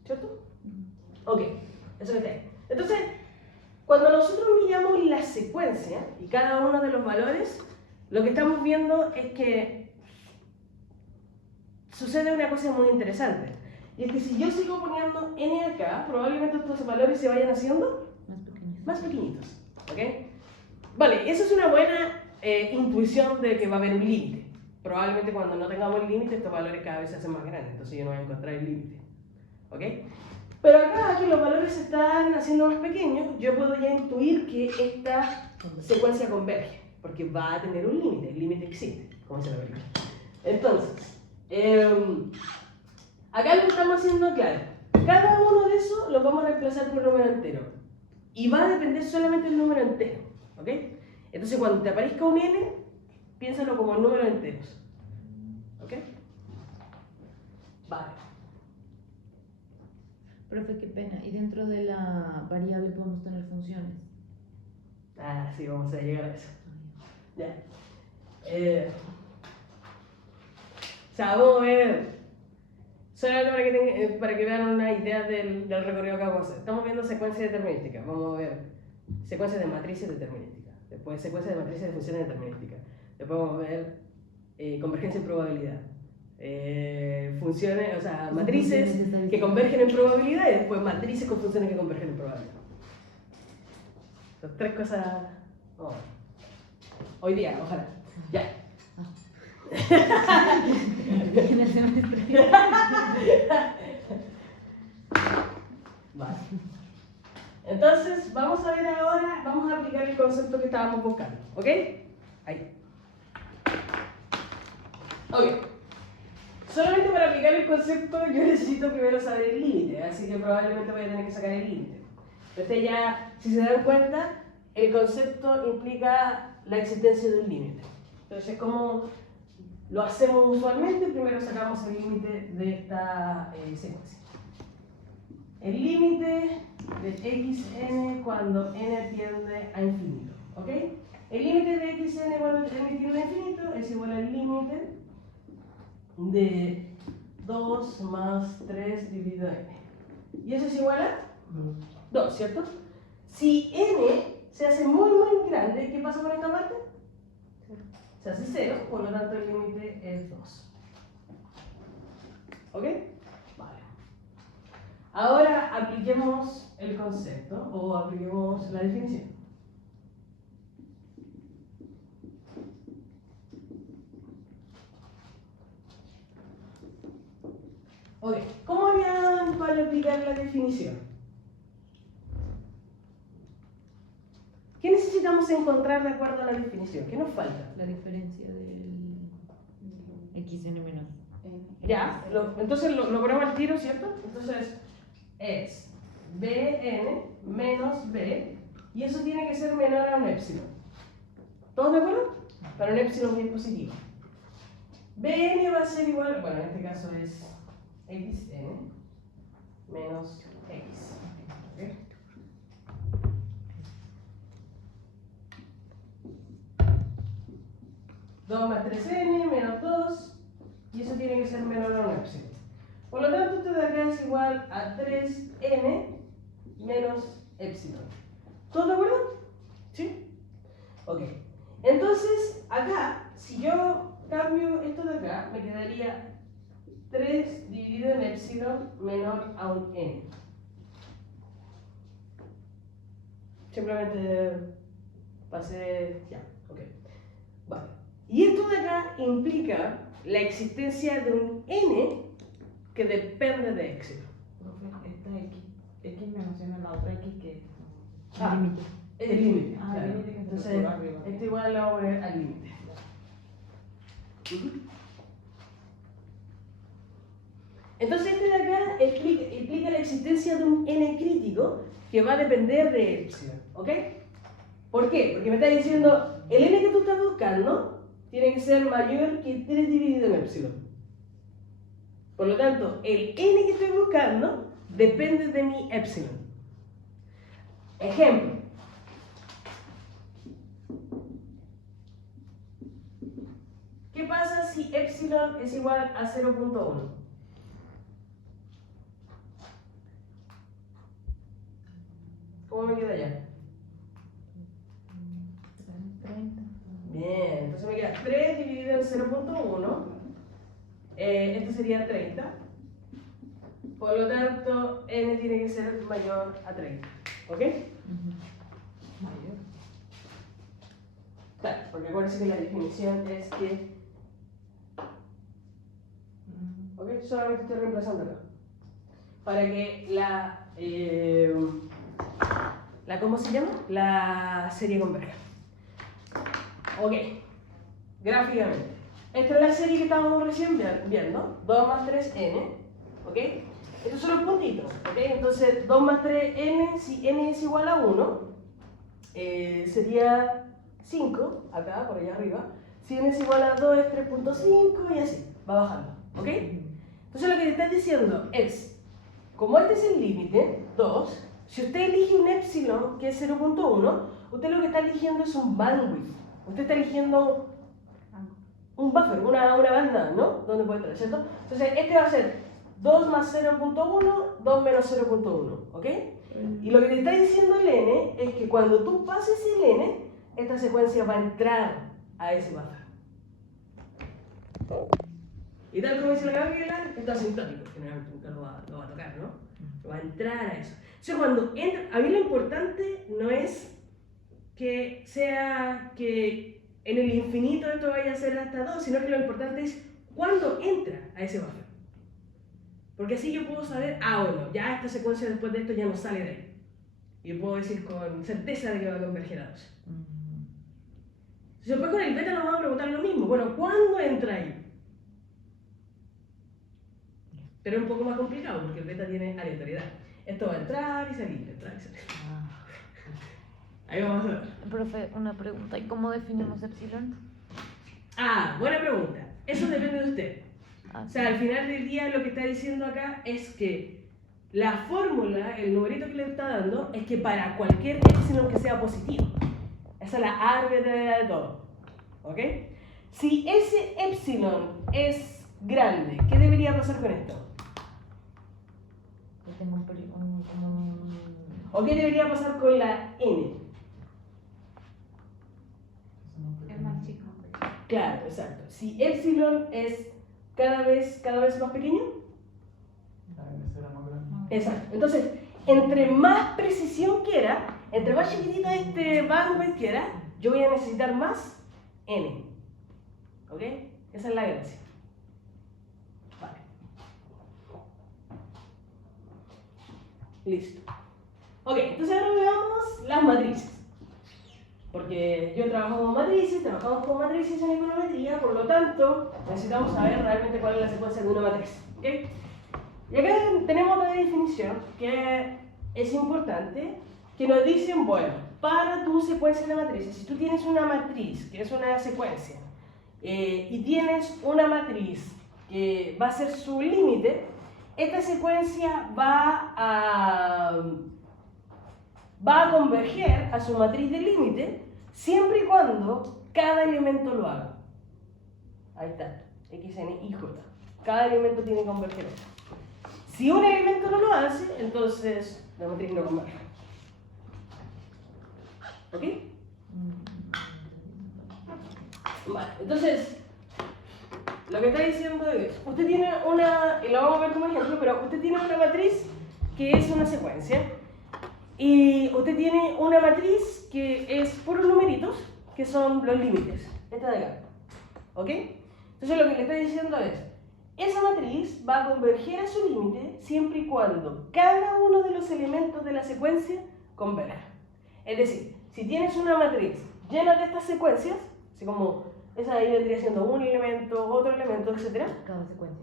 ¿Cierto? Ok, eso que está ahí. Entonces, cuando nosotros miramos la secuencia y cada uno de los valores, lo que estamos viendo es que sucede una cosa muy interesante. Y es que si yo sigo poniendo n acá, probablemente estos valores se vayan haciendo Más pequeños. más pequeñitos, ¿ok? Vale, esa es una buena intuición de que va a haber un límite. Probablemente cuando no tengamos el límite, estos valores cada vez se hacen más grandes, entonces yo no voy a encontrar el límite, ¿ok? Pero acá que los valores se están haciendo más pequeños, yo puedo ya intuir que esta secuencia converge, porque va a tener un límite, el límite existe, como dice la película. Entonces, acá lo que estamos haciendo, claro, cada uno de esos los vamos a reemplazar por un número entero, y va a depender solamente del número entero, ¿ok? Entonces cuando te aparezca un n, piénsalo como números enteros, ¿ok? Vale. Profe, qué pena. Y dentro de la variable podemos tener funciones. Ah, sí, vamos a llegar a eso. Ya. O sea, vamos a ver. Solamente para que vean una idea del recorrido que vamos a hacer. Estamos viendo secuencias determinísticas. Vamos a ver secuencias de matrices determinísticas. Después secuencias de matrices de funciones determinísticas. Después vamos a ver convergencia en probabilidad. Funciones, o sea, matrices que convergen en probabilidad y después matrices con funciones que convergen en probabilidad. Son tres cosas. Oh. Hoy día, ojalá. Ya. En el semestre. Vale. Entonces, vamos a ver ahora, vamos a aplicar el concepto que estábamos buscando, ¿ok? Ahí. Ok. Solamente para aplicar el concepto yo necesito primero saber el límite, así que probablemente voy a tener que sacar el límite. Entonces ya, si se dan cuenta, el concepto implica la existencia de un límite. Entonces, como lo hacemos usualmente, primero sacamos el límite de esta secuencia. El límite de xn cuando n tiende a infinito, ¿ok? El límite de xn cuando n tiende a infinito es igual al límite de 2 más 3 dividido n. ¿Y eso es igual a? 2, ¿cierto? Si n se hace muy grande, ¿qué pasa con esta parte? Se hace 0, por lo tanto el límite es 2. ¿Ok? Vale. Ahora apliquemos el concepto o apliquemos la definición. Ok, ¿cómo harían para aplicar la definición? ¿Qué necesitamos encontrar de acuerdo a la definición? ¿Qué nos falta? La diferencia del xn menos n. Ya, entonces lo ponemos al tiro, ¿cierto? Entonces es bn menos b y eso tiene que ser menor a un épsilon. ¿Todos de acuerdo? Para un épsilon bien positivo. Bn va a ser igual, bueno, en este caso es xn menos x. ¿Okay? Dos más 3n menos 2 y eso tiene que ser menor a un épsilon. Por lo tanto, esto de acá es igual a 3n menos épsilon. ¿Todos de acuerdo? ¿Sí? Ok. Entonces, acá, si yo cambio esto de acá, me quedaría 3 dividido en épsilon menor a un n. Simplemente pasé. Ya, ok. Vale. Y esto de acá implica la existencia de un n que depende de épsilon. Profe, esta x menos n, la otra x que Ah, límite. el límite. Ah, el Claro. límite que se Entonces, pone arriba. esto igual le vamos a poner al límite. Entonces, este de acá implica la existencia de un n crítico que va a depender de épsilon. ¿Ok? ¿Por qué? Porque me está diciendo, el n que tú estás buscando tiene que ser mayor que 3 dividido en epsilon. Por lo tanto, el n que estoy buscando depende de mi epsilon. Ejemplo. ¿Qué pasa si epsilon es igual a 0.1? ¿Cómo me queda ya? 30. Bien, entonces me queda 3 dividido en 0.1. Esto sería 30. Por lo tanto, n tiene que ser mayor a 30. ¿Ok? Claro, porque acuérdense que la definición es que... ¿Ok? Solamente estoy reemplazando acá. Para que ¿cómo se llama? La serie converja. Ok, gráficamente. Esta es la serie que estábamos recién viendo, 2 más 3n, ¿ok? Estos son los puntitos, ¿ok? Entonces, 2 más 3n, si n es igual a 1, sería 5, acá, por allá arriba. Si n es igual a 2 es 3.5 y así, va bajando, ¿ok? Entonces lo que te está diciendo es, como este es el límite, 2, si usted elige un epsilon, que es 0.1, usted lo que está eligiendo es un bandwidth. Usted está eligiendo un buffer, una banda, ¿no? Donde puede entrar, ¿cierto? Entonces este va a ser 2 más 0.1, 2 menos 0.1, ¿ok? Y lo que te está diciendo el n es que cuando tú pases el n, esta secuencia va a entrar a ese buffer. Y tal como dice la Gabriela, esto es asintótico, generalmente nunca lo va a tocar, ¿no? Va a entrar a eso. Entonces cuando entra, a mí lo importante no es que sea que en el infinito esto vaya a ser hasta 2, sino que lo importante es cuándo entra a ese buffer. Porque así yo puedo saber, bueno, ya esta secuencia después de esto ya no sale de ahí. Y yo puedo decir con certeza de que va a converger a 2. Después con el beta nos vamos a preguntar lo mismo. Bueno, ¿cuándo entra ahí? Pero es un poco más complicado porque el beta tiene aleatoriedad. Esto va a entrar y salir, entrar y salir. Ahí vamos a ver. Profe, una pregunta. ¿Y cómo definimos epsilon? Buena pregunta. Eso depende de usted. Ah, O sea, al final del día lo que está diciendo acá es que la fórmula, el numerito que le está dando, es que para cualquier epsilon que sea positivo. Esa es la arbitrariedad de todo. ¿Ok? Si ese epsilon es grande, ¿qué debería pasar con esto? Yo tengo ¿O qué debería pasar con la n? Es más chico. Claro, exacto. Si epsilon es cada vez más pequeño. Exacto. Entonces, entre más precisión quiera, entre más chiquitito este bandwidth quiera, yo voy a necesitar más n. ¿Ok? Esa es la gracia. Vale. Listo. Ok, entonces ahora veamos las matrices. Porque yo trabajo con matrices, trabajamos con matrices en econometría, por lo tanto, necesitamos saber realmente cuál es la secuencia de una matriz. ¿Ok? Y acá tenemos otra definición que es importante, que nos dicen, bueno, para tu secuencia de matrices, si tú tienes una matriz, que es una secuencia, y tienes una matriz que va a ser su límite, esta secuencia va a converger a su matriz de límite siempre y cuando cada elemento lo haga. Ahí está, x, n y j. Cada elemento tiene que converger. Si un elemento no lo hace, entonces la matriz no converge. ¿Ok? Vale, entonces, lo que está diciendo es, usted tiene una, y lo vamos a ver como ejemplo, pero usted tiene una matriz que es una secuencia, y usted tiene una matriz que es puros numeritos, que son los límites, esta de acá. ¿Ok? Entonces lo que le está diciendo es, esa matriz va a converger a su límite siempre y cuando cada uno de los elementos de la secuencia converja. Es decir, si tienes una matriz llena de estas secuencias, así como esa de ahí vendría siendo un elemento, otro elemento, etc.,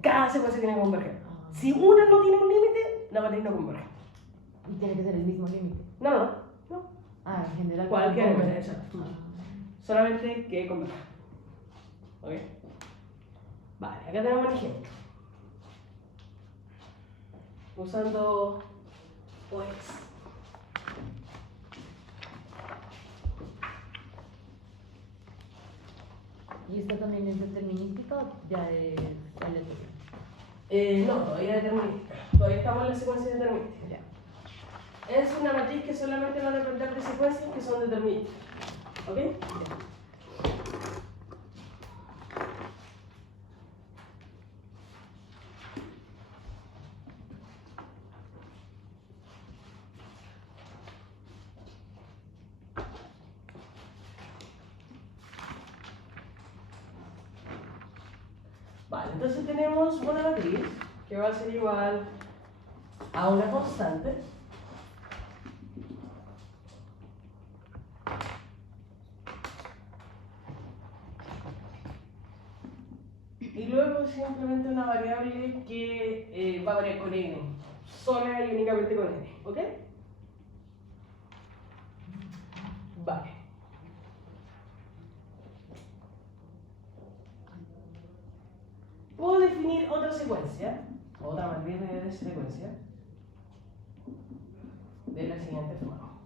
cada secuencia tiene que converger. Si una no tiene un límite, la matriz no converge. Y tiene que ser el mismo límite. No. En general. Cualquier elemento, exacto. Solamente que converja. ¿Ok? Vale, acá tenemos un ejemplo. Usando OS. ¿Y esta también es determinística o ya es aleatoria? No, todavía es determinística. Todavía estamos en la secuencia determinística. Ya. Es una matriz que solamente va a depender de secuencias que son determinísticas. ¿Ok? Ya. Vale, entonces tenemos una matriz que va a ser igual a una constante y luego simplemente una variable que va a variar con n, sola y únicamente con n, ¿ok? Vale. Puedo definir otra secuencia, otra matriz de secuencia, de la siguiente forma.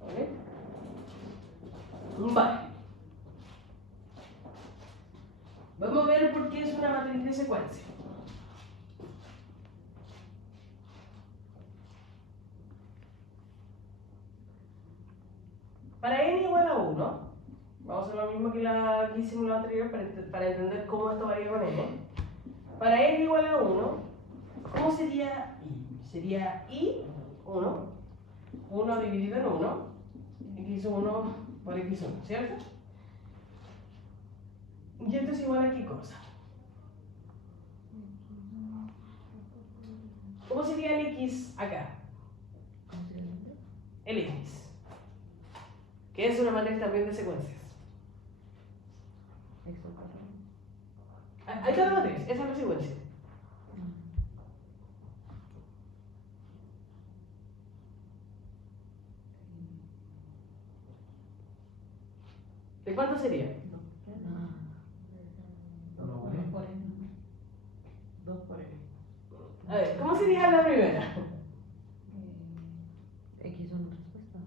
¿Ok? Vale. Vamos a ver por qué es una matriz de secuencia. Para n igual a 1, vamos a hacer lo mismo que hicimos la anterior para entender cómo esto varía con n. Para n igual a 1, ¿cómo sería i? Sería i, 1, 1 dividido en 1, x1 por x1, ¿cierto? Y esto es igual a qué cosa. ¿Cómo sería el x acá? ¿Cómo se llama? El x, que es una matriz también de secuencias. X al cuadrado. Ahí está la matriz, esa es la secuencia. ¿De cuánto sería? A ver, ¿cómo sería la primera? X1 respuesta.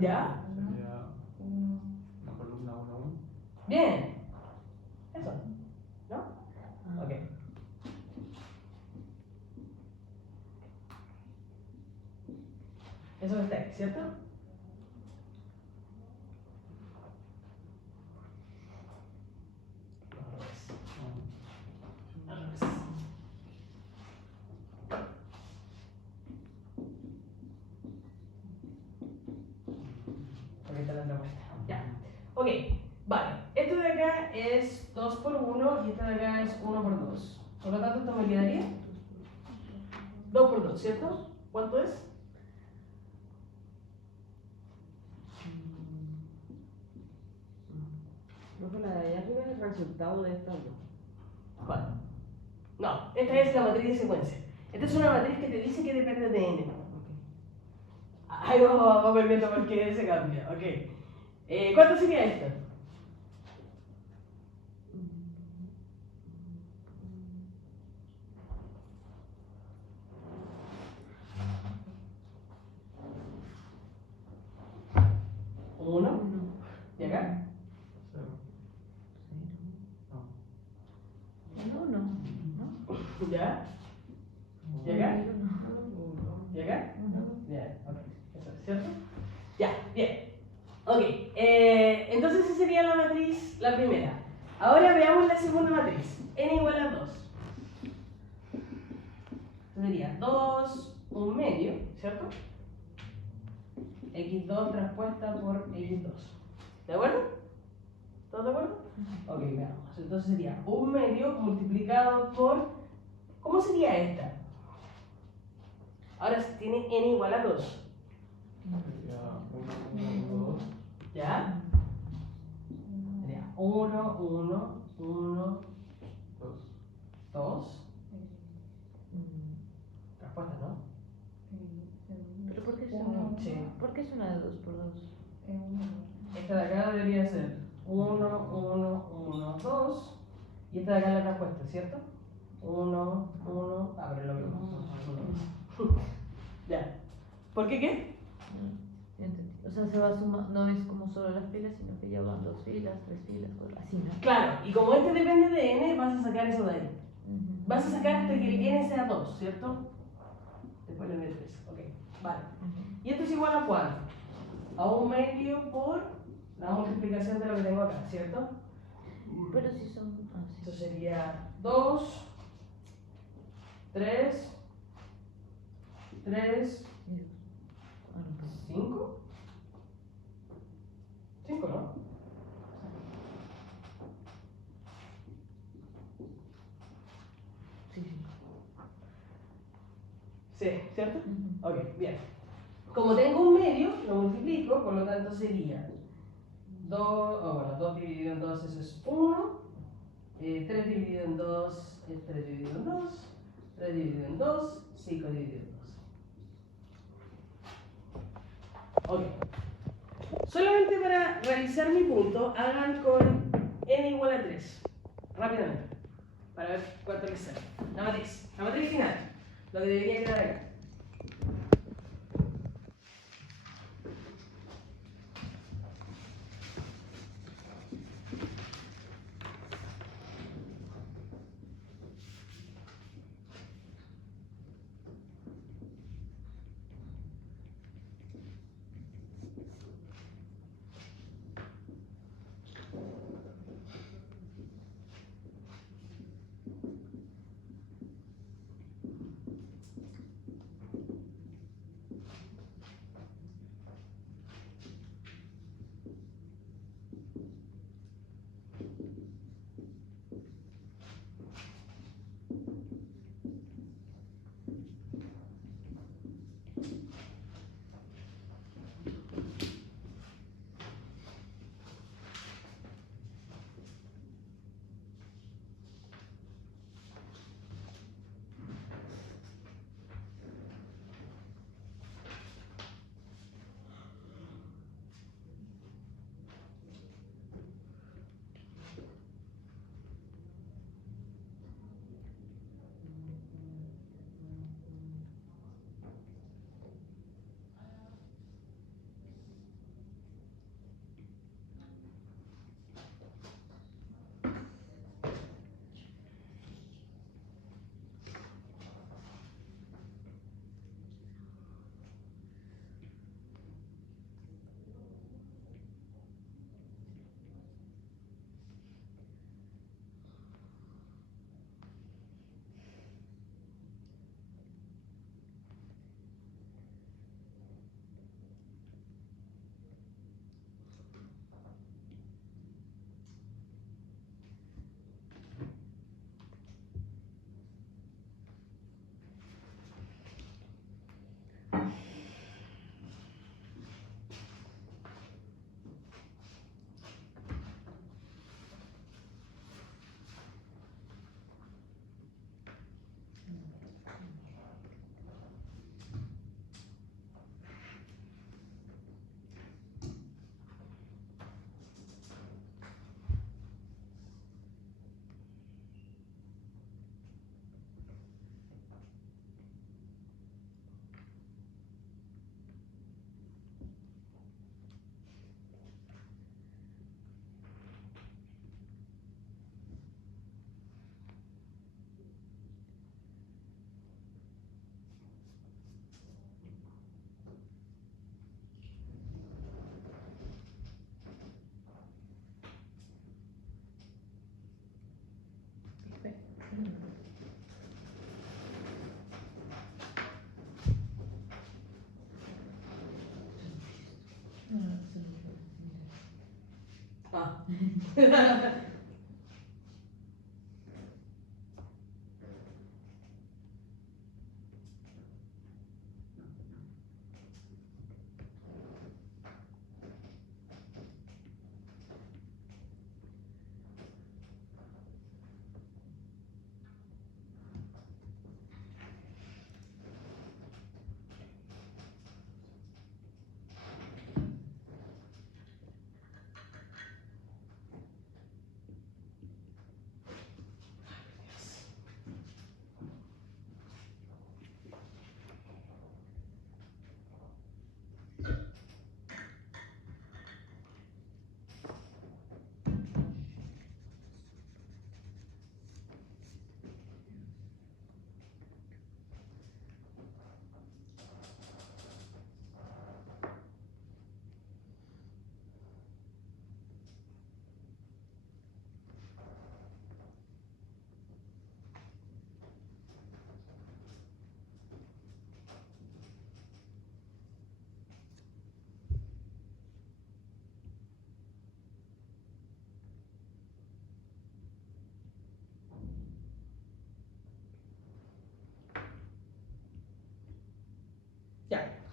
¿Ya? Sería una columna 1 1. Bien. Eso. ¿No? Ok. Eso está ahí, ¿cierto? Al revés. Porque está la otra vuelta. Ya. Ok, vale. Esto de acá es 2 por 1 y esto de acá es 1 por 2. Por lo tanto, esto me quedaría 2 por 2, ¿cierto? ¿Cuánto es? Profe, la de allá arriba es el resultado de estas dos. ¿Cuál? No, esta es la matriz de secuencia. Esta es una matriz que te dice que depende de n. Ahí vamos viendo por qué se cambia. Ok. ¿Cuánto sería esto? ¿Uno? ¿Y acá? 0. No. No. ¿Ya? ¿Y acá? No. ¿Y acá? Uno. Bien, ok. Eso es, ¿cierto? Ya, bien. Ok, entonces esa sería la matriz, la primera. Ahora veamos la segunda matriz. N igual a 2. Sería 2, 1 medio, ¿cierto? X2 transpuesta por X2. ¿De acuerdo? ¿Todos de acuerdo? Ok, veamos. Entonces sería 1 medio multiplicado por... ¿Cómo sería esta? Ahora tiene n igual a 2. Sería 1 1 2. ¿Ya? Sería 1, 1, 1, 2. 2. Respuesta, ¿no? ¿Pero por qué es una? Sí. ¿Por qué es una de 2 por 2? Esta de acá debería ser 1, 1, 1, 2. Y esta de acá es la respuesta, ¿cierto? 1, 1. Ah, pero es lo mismo. Ya. ¿Por qué qué? Ya entendí. O sea, se va sumando, no es como solo las filas, sino que ya van 2 filas, 3 filas, 4, así, ¿no? Claro, y como este depende de n, vas a sacar eso de ahí. Ujú. Vas a sacar hasta que el n sea 2, ¿cierto? Después le meto 3. Ok, vale. ¿Y esto es igual a cuánto? A 1 medio por la multiplicación de lo que tengo acá, ¿cierto? Pero si son. Ah, sí. Esto sería 2, 3, 3, Y dos. Ah, no, pues. 5. 5, ¿no? Sí, sí. Sí, ¿cierto? Ujú. Ok, bien. Como tengo un medio, lo multiplico, por lo tanto sería 2 dividido en 2, eso es 1. 3 dividido en 2 es 3 dividido en 2. 3 dividido en 2, 5 dividido en 2. Ok. Solamente para realizar mi punto, hagan con n igual a 3. Rápidamente. Para ver cuánto les sale. La matriz. La matriz final. Lo que debería quedar acá. Ah.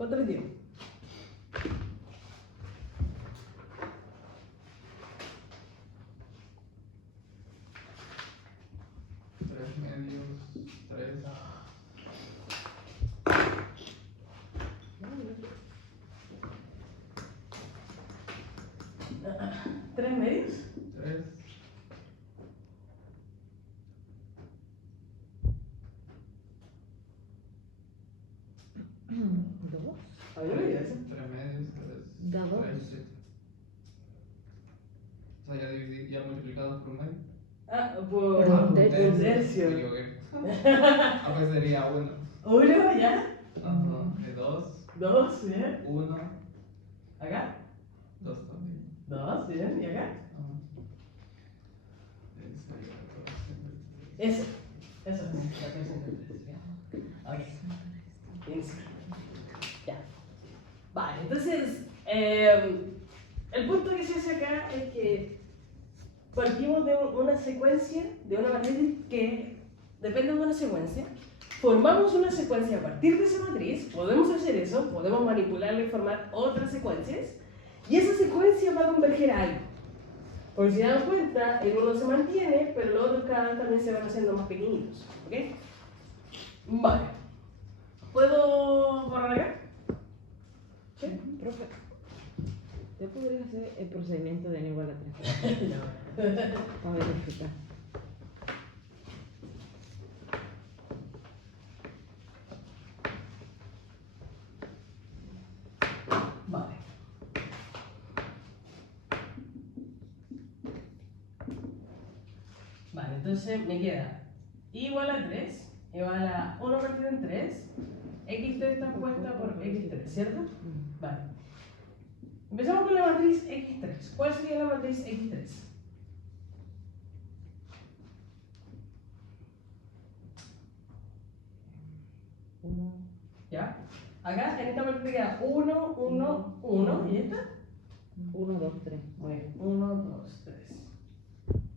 ¿Cuánto les dio? Tres medios, tres. ¿Tres medios? Tres. ¿Dos? A mí no me dio eso. Tres medios, tres. Da dos. Tres, sí. O sea, ya dividí, ya multiplicado por un medio. Ah, Por por un tercio. un tercio. Me equivoqué. Ah, pues sería uno. Uno, ¿ya? Ajá. De dos, Dos, bien. uno, ¿Acá? dos también. Dos, bien. ¿Y acá? Ajá. Sería 14. Eso. Eso es. 14 ¿ya? Ok. Piensa. Ya. Vale, entonces, el punto que se hace acá es que partimos de una secuencia, de una matriz que depende de una secuencia. Formamos una secuencia a partir de esa matriz, podemos hacer eso, podemos manipularla y formar otras secuencias, y esa secuencia va a converger a algo. Porque si se dan cuenta, el uno se mantiene, pero los otros cada vez también se van haciendo más pequeñitos. ¿Ok? Vale. ¿Puedo borrar acá? ¿Sí? Profe, ¿usted podría hacer el procedimiento de n igual a 3? Para verificar. Vale. Vale, entonces me queda I igual a 3, igual a 1 partido en 3, x3 está puesta por x3, ¿cierto? Vale. Empezamos con la matriz x3. ¿Cuál sería la matriz x3? Uno, ¿Ya? Acá en esta matriz queda 1, 1, 1, ¿y esta? 1, 2, 3. Muy bien, 1, 2, 3.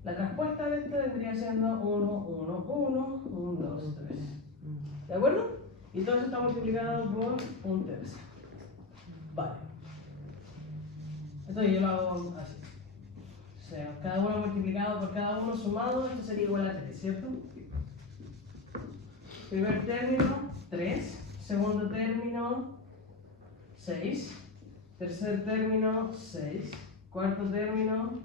La traspuesta de esta vendría siendo 1, 1, 1, 1, 2, 3. ¿De acuerdo? Y todo eso está multiplicado por un tercio. Vale. Entonces yo lo hago así. O sea, cada uno multiplicado por cada uno sumado, esto sería igual a 3, ¿cierto? Primer término, 3. Segundo término, 6. Tercer término, 6. Cuarto término,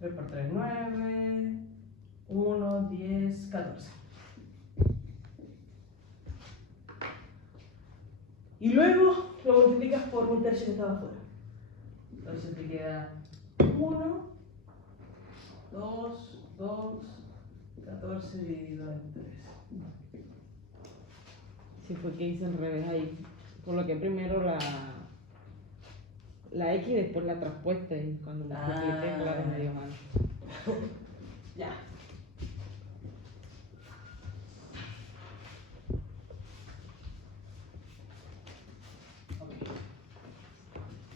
3 por 3, 9. 1, 10, 14. Y luego lo multiplicas por un tercio que estaba afuera. Entonces te queda 1, 2, 2, 14 dividido en 3. Sí, fue que hice al revés ahí. Coloqué primero la X y después la traspuesta y cuando multipliqué, claro, me dio mal. Ya. Ok.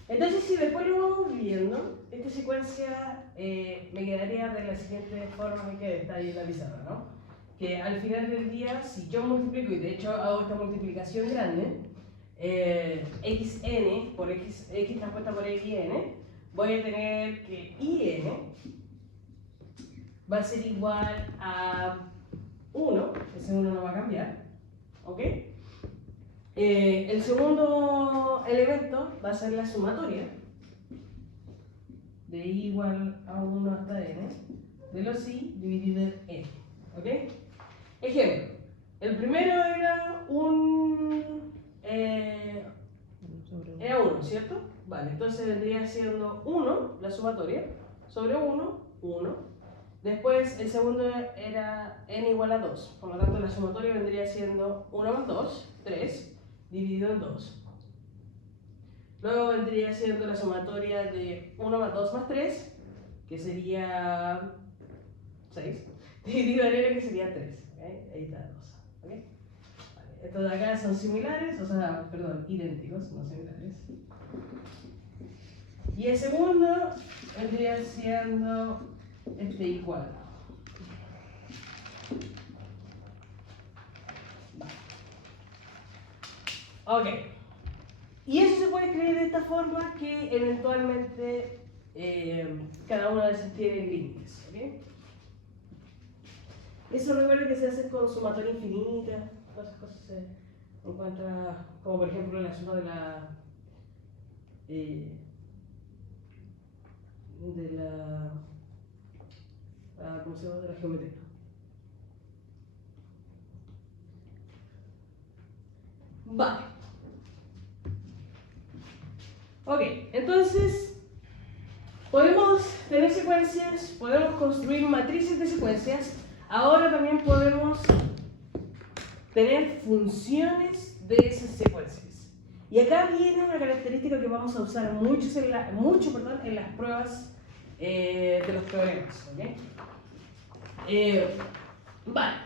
Entonces, si después lo vamos viendo, esta secuencia me quedaría de la siguiente forma que está ahí en la pizarra, ¿no? Que al final del día, si yo multiplico, y de hecho hago esta multiplicación grande, xn por x transpuesta por xn, voy a tener que in va a ser igual a 1, ese 1 no va a cambiar, ¿ok? El segundo elemento va a ser la sumatoria de i igual a 1 hasta n de los i dividido en n, ¿ok? Ejemplo, el primero era era 1, ¿cierto? Vale, entonces vendría siendo 1, la sumatoria, sobre 1, 1. Después el segundo era n igual a 2, por lo tanto la sumatoria vendría siendo 1 más 2, 3, dividido en 2. Luego vendría siendo la sumatoria de 1 más 2 más 3, que sería 6, dividido en n, que sería 3. ¿Okay? Ahí está 2. ¿Okay? Vale. Estos de acá son similares, o sea, perdón, idénticos, no similares. Y el segundo vendría siendo igual. Vale. Ok. Y eso se puede escribir de esta forma que eventualmente cada una de esas tiene límites. ¿Okay? Eso recuerda que se hace con sumatoria infinita, todas esas cosas se encuentra, como por ejemplo el asunto de la ¿cómo se llama? De la geometría. Vale. Ok, entonces podemos tener secuencias, podemos construir matrices de secuencias. Ahora también podemos tener funciones de esas secuencias. Y acá viene una característica que vamos a usar mucho en las pruebas de los teoremas. ¿Okay? Vale.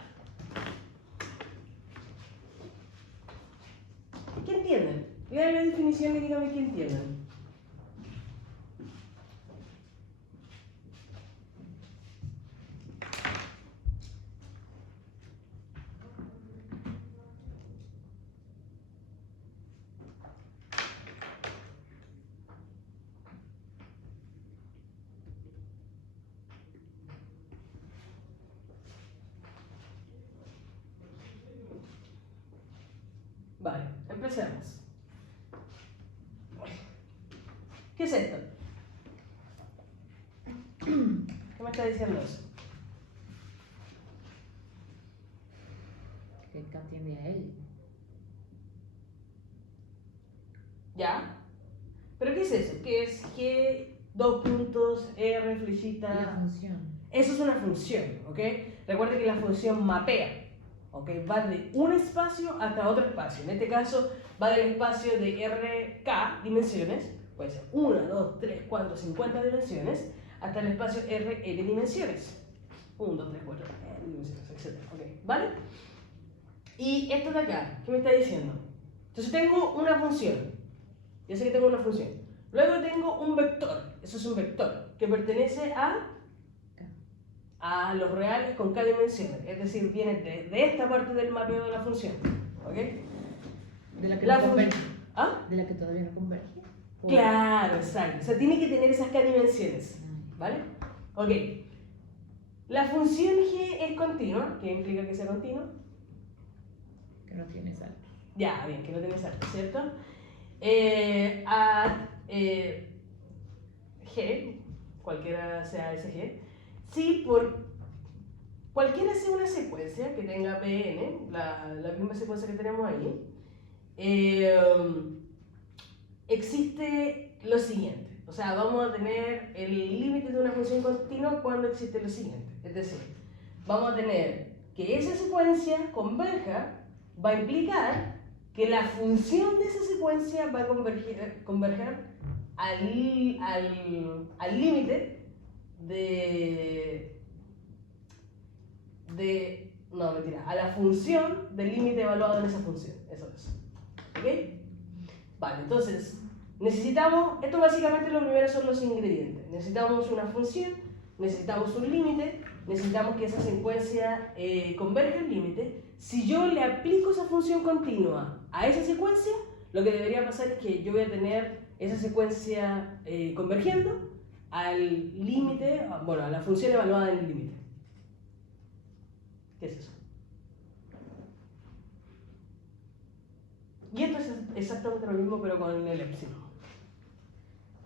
¿Qué entienden? Lean la definición y díganme qué entienden. Vale, empecemos. ¿Qué es esto? ¿Qué me está diciendo eso? Que K tiende a L. ¿Ya? ¿Pero qué es eso? ¿Qué es G, dos puntos, R, flechita? La función. Eso es una función, ¿ok? Recuerda que la función mapea, ¿ok? Va de un espacio hasta otro espacio. En este caso, va del espacio de RK dimensiones, puede ser 1, 2, 3, 4, 50 dimensiones, hasta el espacio RN dimensiones. 1, 2, 3, 4, N dimensiones, etc. ¿Ok? ¿Vale? Y esto de acá, ¿qué me está diciendo? Entonces tengo una función. Yo sé que tengo una función. Luego tengo un vector. Eso es un vector que pertenece a los reales con K dimensiones. Es decir, viene de esta parte del mapeo de la función. ¿Ok? De la que La no converge. ¿Ah? De la que todavía no converge. O- Claro, exacto. O sea, tiene que tener esas K dimensiones. ¿Vale? Ok. La función G es continua. ¿Qué implica que sea continua? Que no tiene salto. Ya, bien, que no tiene salto, ¿cierto? G, cualquiera sea ese G, si por cualquiera sea una secuencia que tenga Pn, la misma secuencia que tenemos ahí, existe lo siguiente. O sea, vamos a tener el límite de una función continua cuando existe lo siguiente. Es decir, vamos a tener que esa secuencia converja, va a implicar que la función de esa secuencia va a converger al límite no, mentira, a la función del límite evaluado en esa función. Eso es. ¿Ok? Vale, entonces, necesitamos, esto básicamente lo primero son los ingredientes. Necesitamos una función, necesitamos un límite, necesitamos que esa secuencia converja al límite. Si yo le aplico esa función continua a esa secuencia, lo que debería pasar es que yo voy a tener esa secuencia convergiendo al límite, bueno, a la función evaluada en el límite. ¿Qué es eso? Y esto es exactamente lo mismo, pero con el epsilon.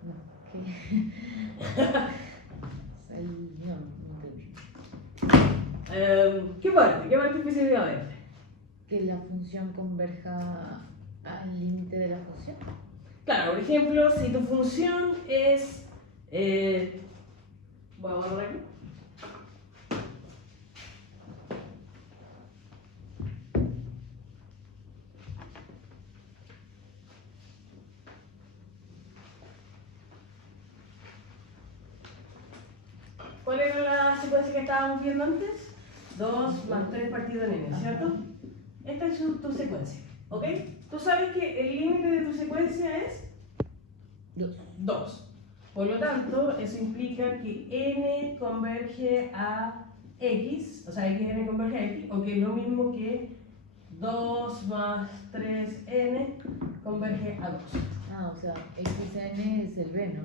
No, no entendí. ¿Qué parte? ¿Qué parte específicamente? Que la función converja al límite de la función. Claro, por ejemplo, si tu función es... voy a borrar aquí. ¿Cuál era la secuencia que estábamos viendo antes? 2 más 3 partido en n, ¿cierto? Esta es tu secuencia, ¿ok? Tú sabes que el límite de tu secuencia es 2. Por lo tanto, eso implica que n converge a x, o sea, xn converge a x, o que es lo mismo que 2 más 3n converge a 2. Ah, o sea, XN es el B, ¿no?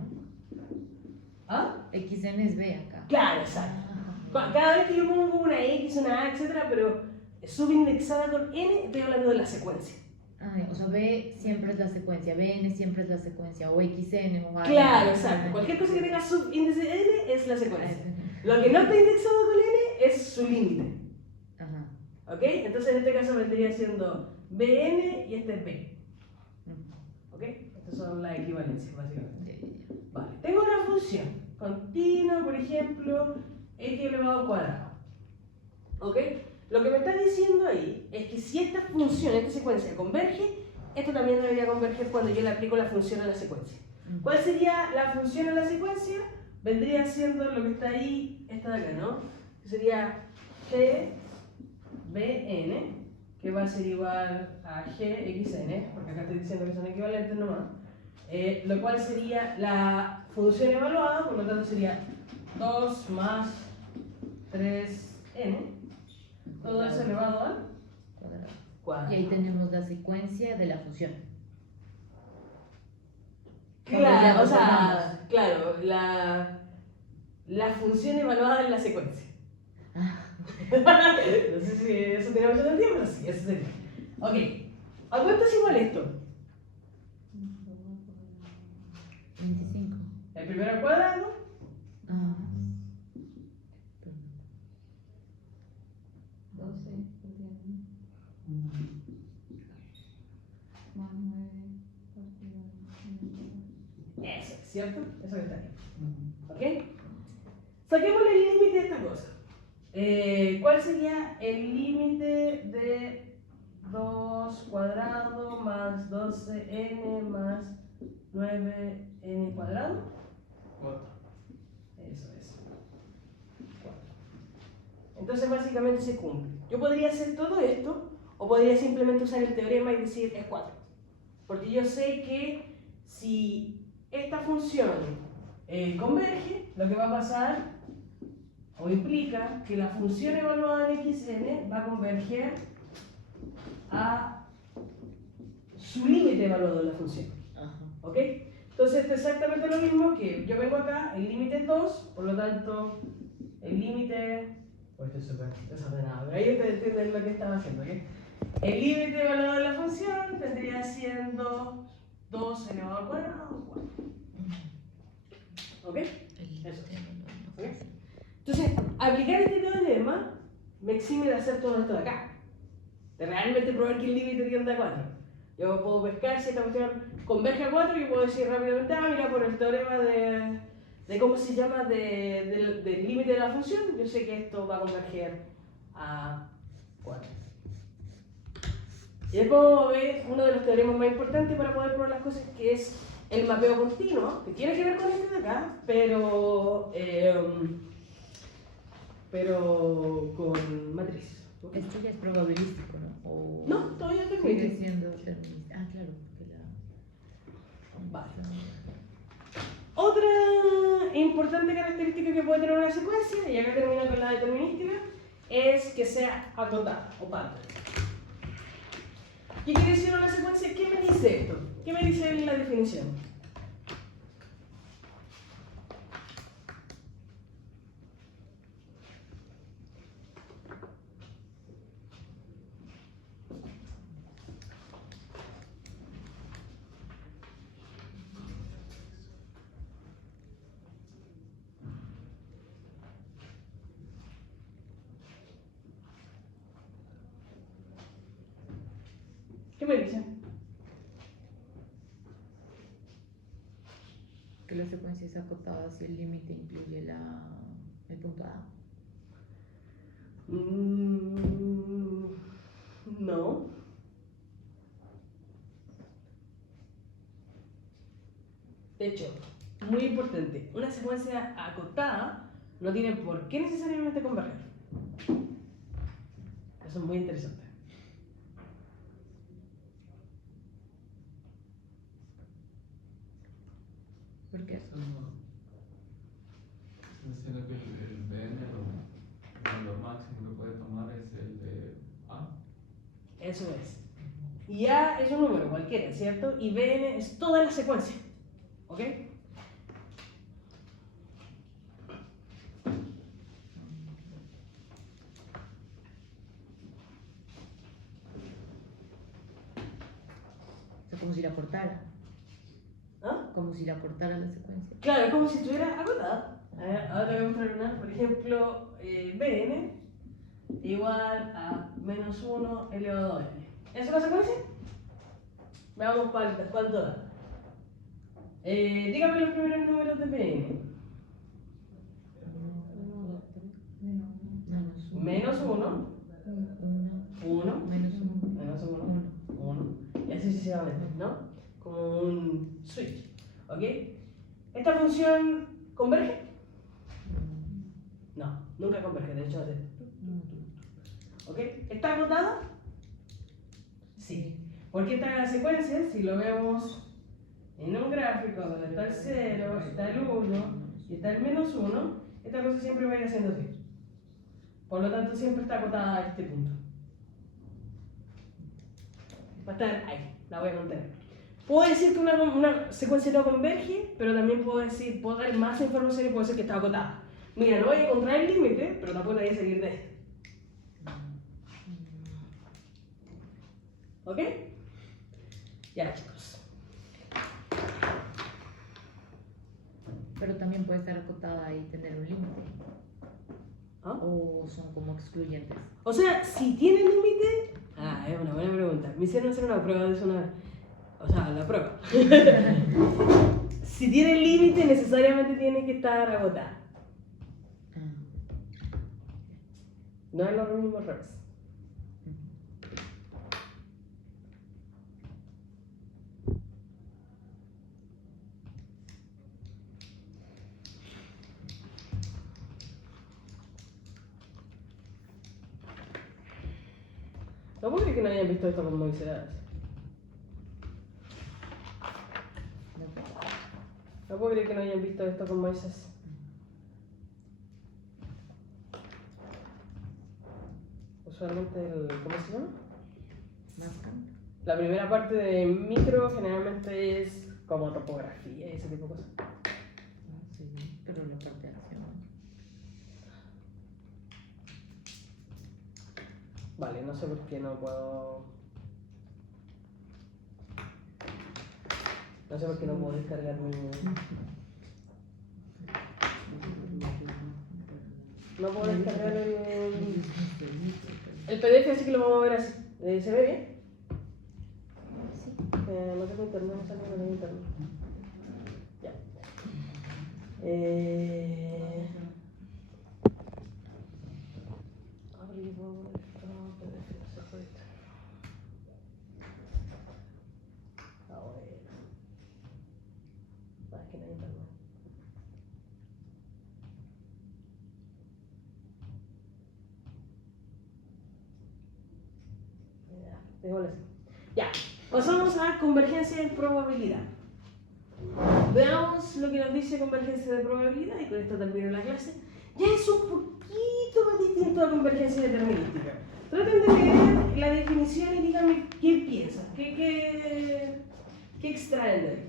¿Ah? XN es B acá. Claro, exacto. Cada vez que yo pongo una X, una A, etcétera, pero subindexada con N, estoy hablando de la secuencia. Ah, o sea, B siempre es la secuencia, BN siempre es la secuencia, o XN o A. Claro, exacto. Cualquier cosa que tenga subíndice N es la secuencia. Lo que no está indexado con N es su límite. Ajá. ¿Ok? Entonces en este caso vendría siendo BN y este es B. ¿Ok? Estas son las equivalencias, básicamente. Vale. Tengo una función continua, por ejemplo, x elevado al cuadrado. ¿Ok? Lo que me está diciendo ahí es que si esta función, esta secuencia converge, esto también debería converger cuando yo le aplico la función a la secuencia. ¿Cuál sería la función a la secuencia? Vendría siendo lo que está ahí, esta de acá, ¿no? Que sería GBN, que va a ser igual a GXN, porque acá estoy diciendo que son equivalentes nomás. Lo cual sería la función evaluada, por lo tanto sería 2 más 3n, todo eso elevado al cuadrado. Y ahí tenemos la secuencia de la función. Claro, o sea, Recordamos. claro, la función evaluada en la secuencia. Ah, No sé si eso tiene mucho sentido, pero sí, eso sería. Ok, ¿a cuánto es igual esto? 25. El primero al cuadrado, Ah. 12 partido más 9 partido eso, ¿cierto? Eso que está ahí. ¿Ok? Saquémosle el límite de esta cosa. ¿Cuál sería el límite de 2 cuadrado más 12n más 9n cuadrado? 4. Eso es. 4. Entonces básicamente se cumple. Yo podría hacer todo esto o podría simplemente usar el teorema y decir es 4. Porque yo sé que si esta función converge, lo que va a pasar o implica que la función evaluada en xn va a converger a su límite evaluado en la función. Ajá. ¿Ok? Entonces esto es exactamente lo mismo que yo vengo acá, el límite es 2, por lo tanto el límite... Pues estoy súper desordenado, pero ahí ustedes entienden lo que estaba haciendo, ¿ok? El límite evaluado de la función vendría siendo 2 elevado al cuadrado, 4. ¿Ok? Eso. ¿Ok? Entonces, aplicar este teorema me exime de hacer todo esto de acá. De realmente probar que el límite tiende a 4. Yo puedo pescar si esta cuestión converge a 4 y puedo decir rápidamente, ah, mira, por el teorema de ¿cómo se llama? Del límite de la función, yo sé que esto va a converger a 4. Y después vamos a ver uno de los teoremas más importantes para poder probar las cosas, que es el mapeo continuo, que tiene que ver con este de acá, pero con matriz. Esto ya es probabilístico, ¿no? O No, todavía no sigue tengo. siendo determinista. Ah, claro, porque la... Vale. Otra importante característica que puede tener una secuencia, y acá termino con la determinística, es que sea acotada o pattern. ¿Qué quiere decir una secuencia? ¿Qué me dice esto? ¿Qué me dice la definición? ¿Qué me dice? Que la secuencia es acotada si el límite incluye el punto A. No. De hecho, muy importante, una secuencia acotada no tiene por qué necesariamente converger. Eso es muy interesante. ¿Por qué? Eso no. Estoy diciendo que el BN, lo máximo que puede tomar es el de A. Eso es. Y A es un número cualquiera, ¿cierto? Y Bn es toda la secuencia. ¿Ok? O sea, como si la cortara. ¿Ah? Como si la cortara la secuencia. Claro, es como si estuviera acotada. Ahora te voy a mostrar una. Por ejemplo, Bn igual a menos 1 elevado a n. ¿Es una secuencia? Veamos cuánto da. Dígame los primeros números de Bn. Menos 1, 1, Menos 1. menos 1, 1, y así sucesivamente, ¿no? Como un switch, ¿ok? ¿Esta función converge? No, nunca converge, de hecho hace... ¿Ok? ¿Está acotada? Sí. Porque esta secuencia, si lo vemos en un gráfico donde está el 0, está el 1 y está el menos 1, esta cosa siempre va a ir haciendo así. Por lo tanto, siempre está acotada a este punto. Va a estar ahí, la voy a mantener. Puedo decir que una secuencia no converge, pero también puedo dar más información y puedo decir que está acotada. Mira, no voy a encontrar el límite, pero tampoco voy a salir de esto. ¿Ok? Ya, chicos. Pero también puede estar acotada y tener un límite. ¿Ah? O son como excluyentes. O sea, si tiene límite... Ah, es una buena pregunta. Me hicieron hacer una prueba de eso una vez. O sea, la prueba. Si tiene límite, necesariamente tiene que estar agotada. No es lo mismo al revés. No puedo creer que no hayan visto esto con Moisés. No puedo creer que no hayan visto esto con Moisés. Usualmente ¿cómo se llama? La primera parte de micro generalmente es como topografía y ese tipo de cosas. Sí, pero la parte de acción. Vale, no sé por qué no puedo... No sé por qué no puedo descargar mi... No puedo descargar el PDF, así que lo vamos a ver así. ¿Se ve bien? Sí. No tengo internet, no tengo internet. Ya. A ver, yo puedo poner esto, PDF, no sé por esto. Ahora. Es que no hay internet. Dejémoslo así. Ya, pasamos a convergencia de probabilidad. Veamos lo que nos dice convergencia de probabilidad y con esto termino la clase. Ya es un poquito más distinto a convergencia determinística. Traten de leer la definición y díganme qué piensan, qué extraen de ahí.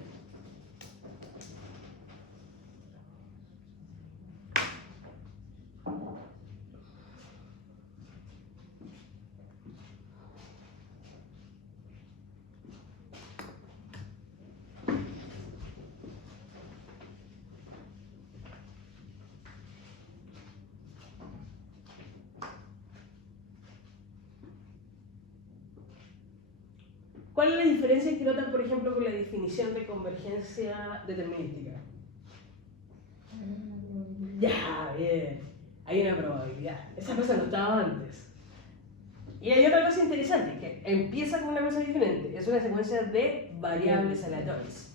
¿Cuál es la diferencia que notan, por ejemplo, con la definición de convergencia determinística? Ya, bien. Hay una probabilidad. Esa cosa no estaba antes. Y hay otra cosa interesante, que empieza con una cosa diferente. Es una secuencia de variables aleatorias.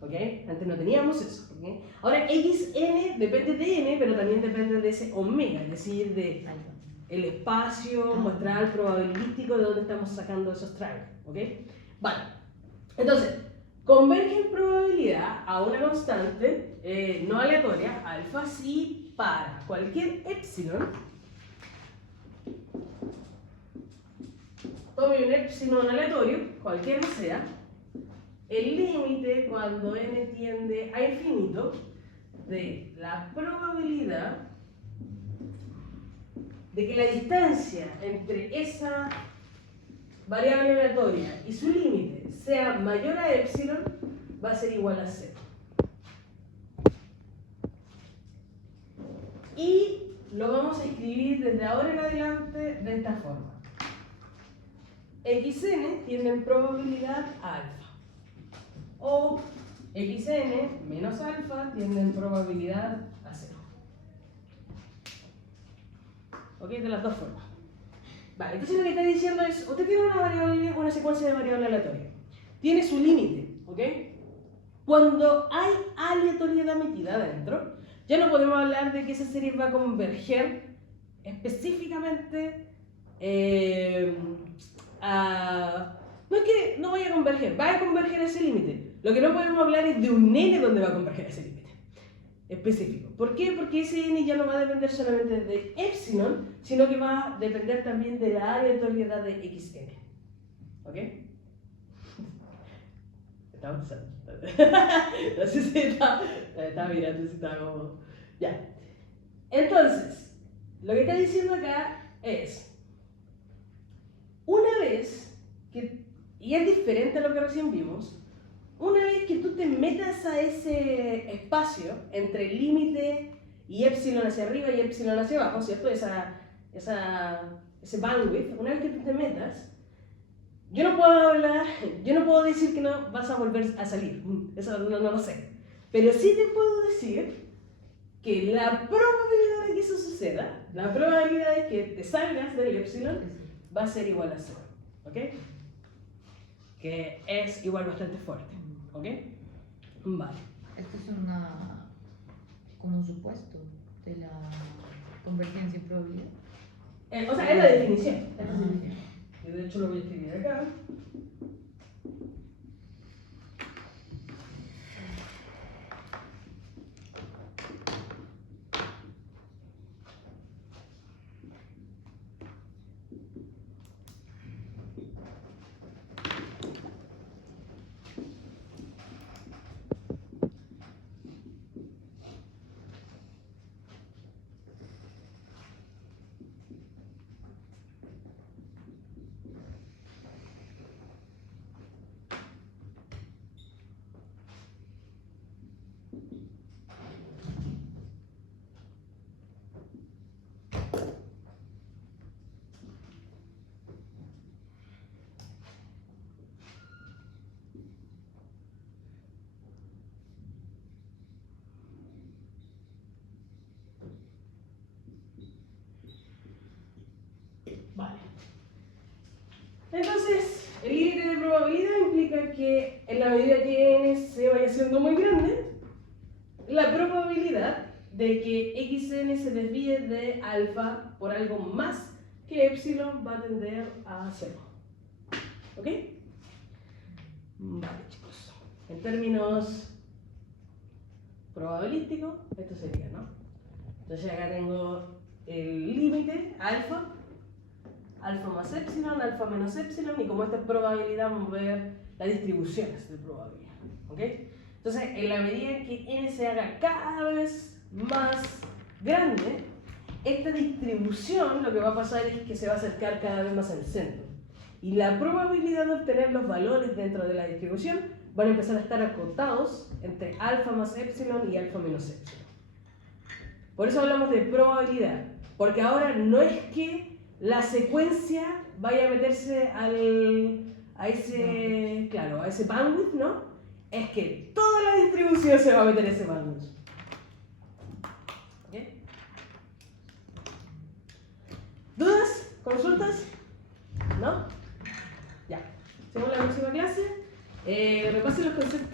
¿Ok? Antes no teníamos eso. ¿Ok? Ahora, xn depende de n, pero también depende de ese omega, es decir, de el espacio muestral probabilístico de donde estamos sacando esos triangles. ¿Ok? Vale. Entonces, converge en probabilidad a una constante no aleatoria, alfa, si para cualquier epsilon tome un epsilon aleatorio, cualquiera sea, el límite cuando n tiende a infinito de la probabilidad de que la distancia entre esa variable aleatoria y su límite sea mayor a epsilon va a ser igual a 0. Y lo vamos a escribir desde ahora en adelante de esta forma. Xn tiende en probabilidad a alfa. O Xn menos alfa tiende en probabilidad a 0. ¿Ok? De las dos formas. Vale, entonces lo que está diciendo es, usted tiene una variable, una secuencia de variables aleatorias. Tiene su límite, ¿ok? Cuando hay aleatoriedad metida adentro, ya no podemos hablar de que esa serie va a converger específicamente no es que no vaya a converger, va a converger ese límite. Lo que no podemos hablar es de un n donde va a converger ese límite específico. ¿Por qué? Porque ese n ya no va a depender solamente de epsilon, sino que va a depender también de la aleatoriedad de xn. ¿Ok? Estamos pensando. No sé si está mirando, si está como... Ya. Entonces, lo que está diciendo acá es, una vez que, y es diferente a lo que recién vimos, una vez que tú te metas a ese espacio entre límite y epsilon hacia arriba y epsilon hacia abajo, ¿cierto? Ese bandwidth, una vez que tú te metas, yo no puedo decir que no vas a volver a salir, eso no lo sé, pero sí te puedo decir que la probabilidad de que eso suceda, la probabilidad de que te salgas del epsilon va a ser igual a 0, ¿ok? Que es igual bastante fuerte, ¿ok? Vale. Esto es como un supuesto de la convergencia en probabilidad. O sea, es la definición. Yo de hecho lo voy a escribir acá. Vale. Entonces, el límite de probabilidad implica que en la medida que n se vaya haciendo muy grande, la probabilidad de que xn se desvíe de alfa por algo más que epsilon va a tender a 0. ¿Ok? Vale, chicos. En términos probabilísticos, esto sería, ¿no? Entonces acá tengo el límite, alfa más epsilon, alfa menos epsilon, y como esta es probabilidad, vamos a ver las distribuciones de probabilidad. ¿Ok? Entonces, en la medida en que n se haga cada vez más grande, esta distribución lo que va a pasar es que se va a acercar cada vez más al centro. Y la probabilidad de obtener los valores dentro de la distribución van a empezar a estar acotados entre alfa más epsilon y alfa menos epsilon. Por eso hablamos de probabilidad, porque ahora no es que la secuencia vaya a meterse a ese bandwidth, ¿no? Es que toda la distribución se va a meter en ese bandwidth. ¿Ok? ¿Dudas? ¿Consultas? ¿No? Ya. Hacemos la próxima clase. Repasen los conceptos.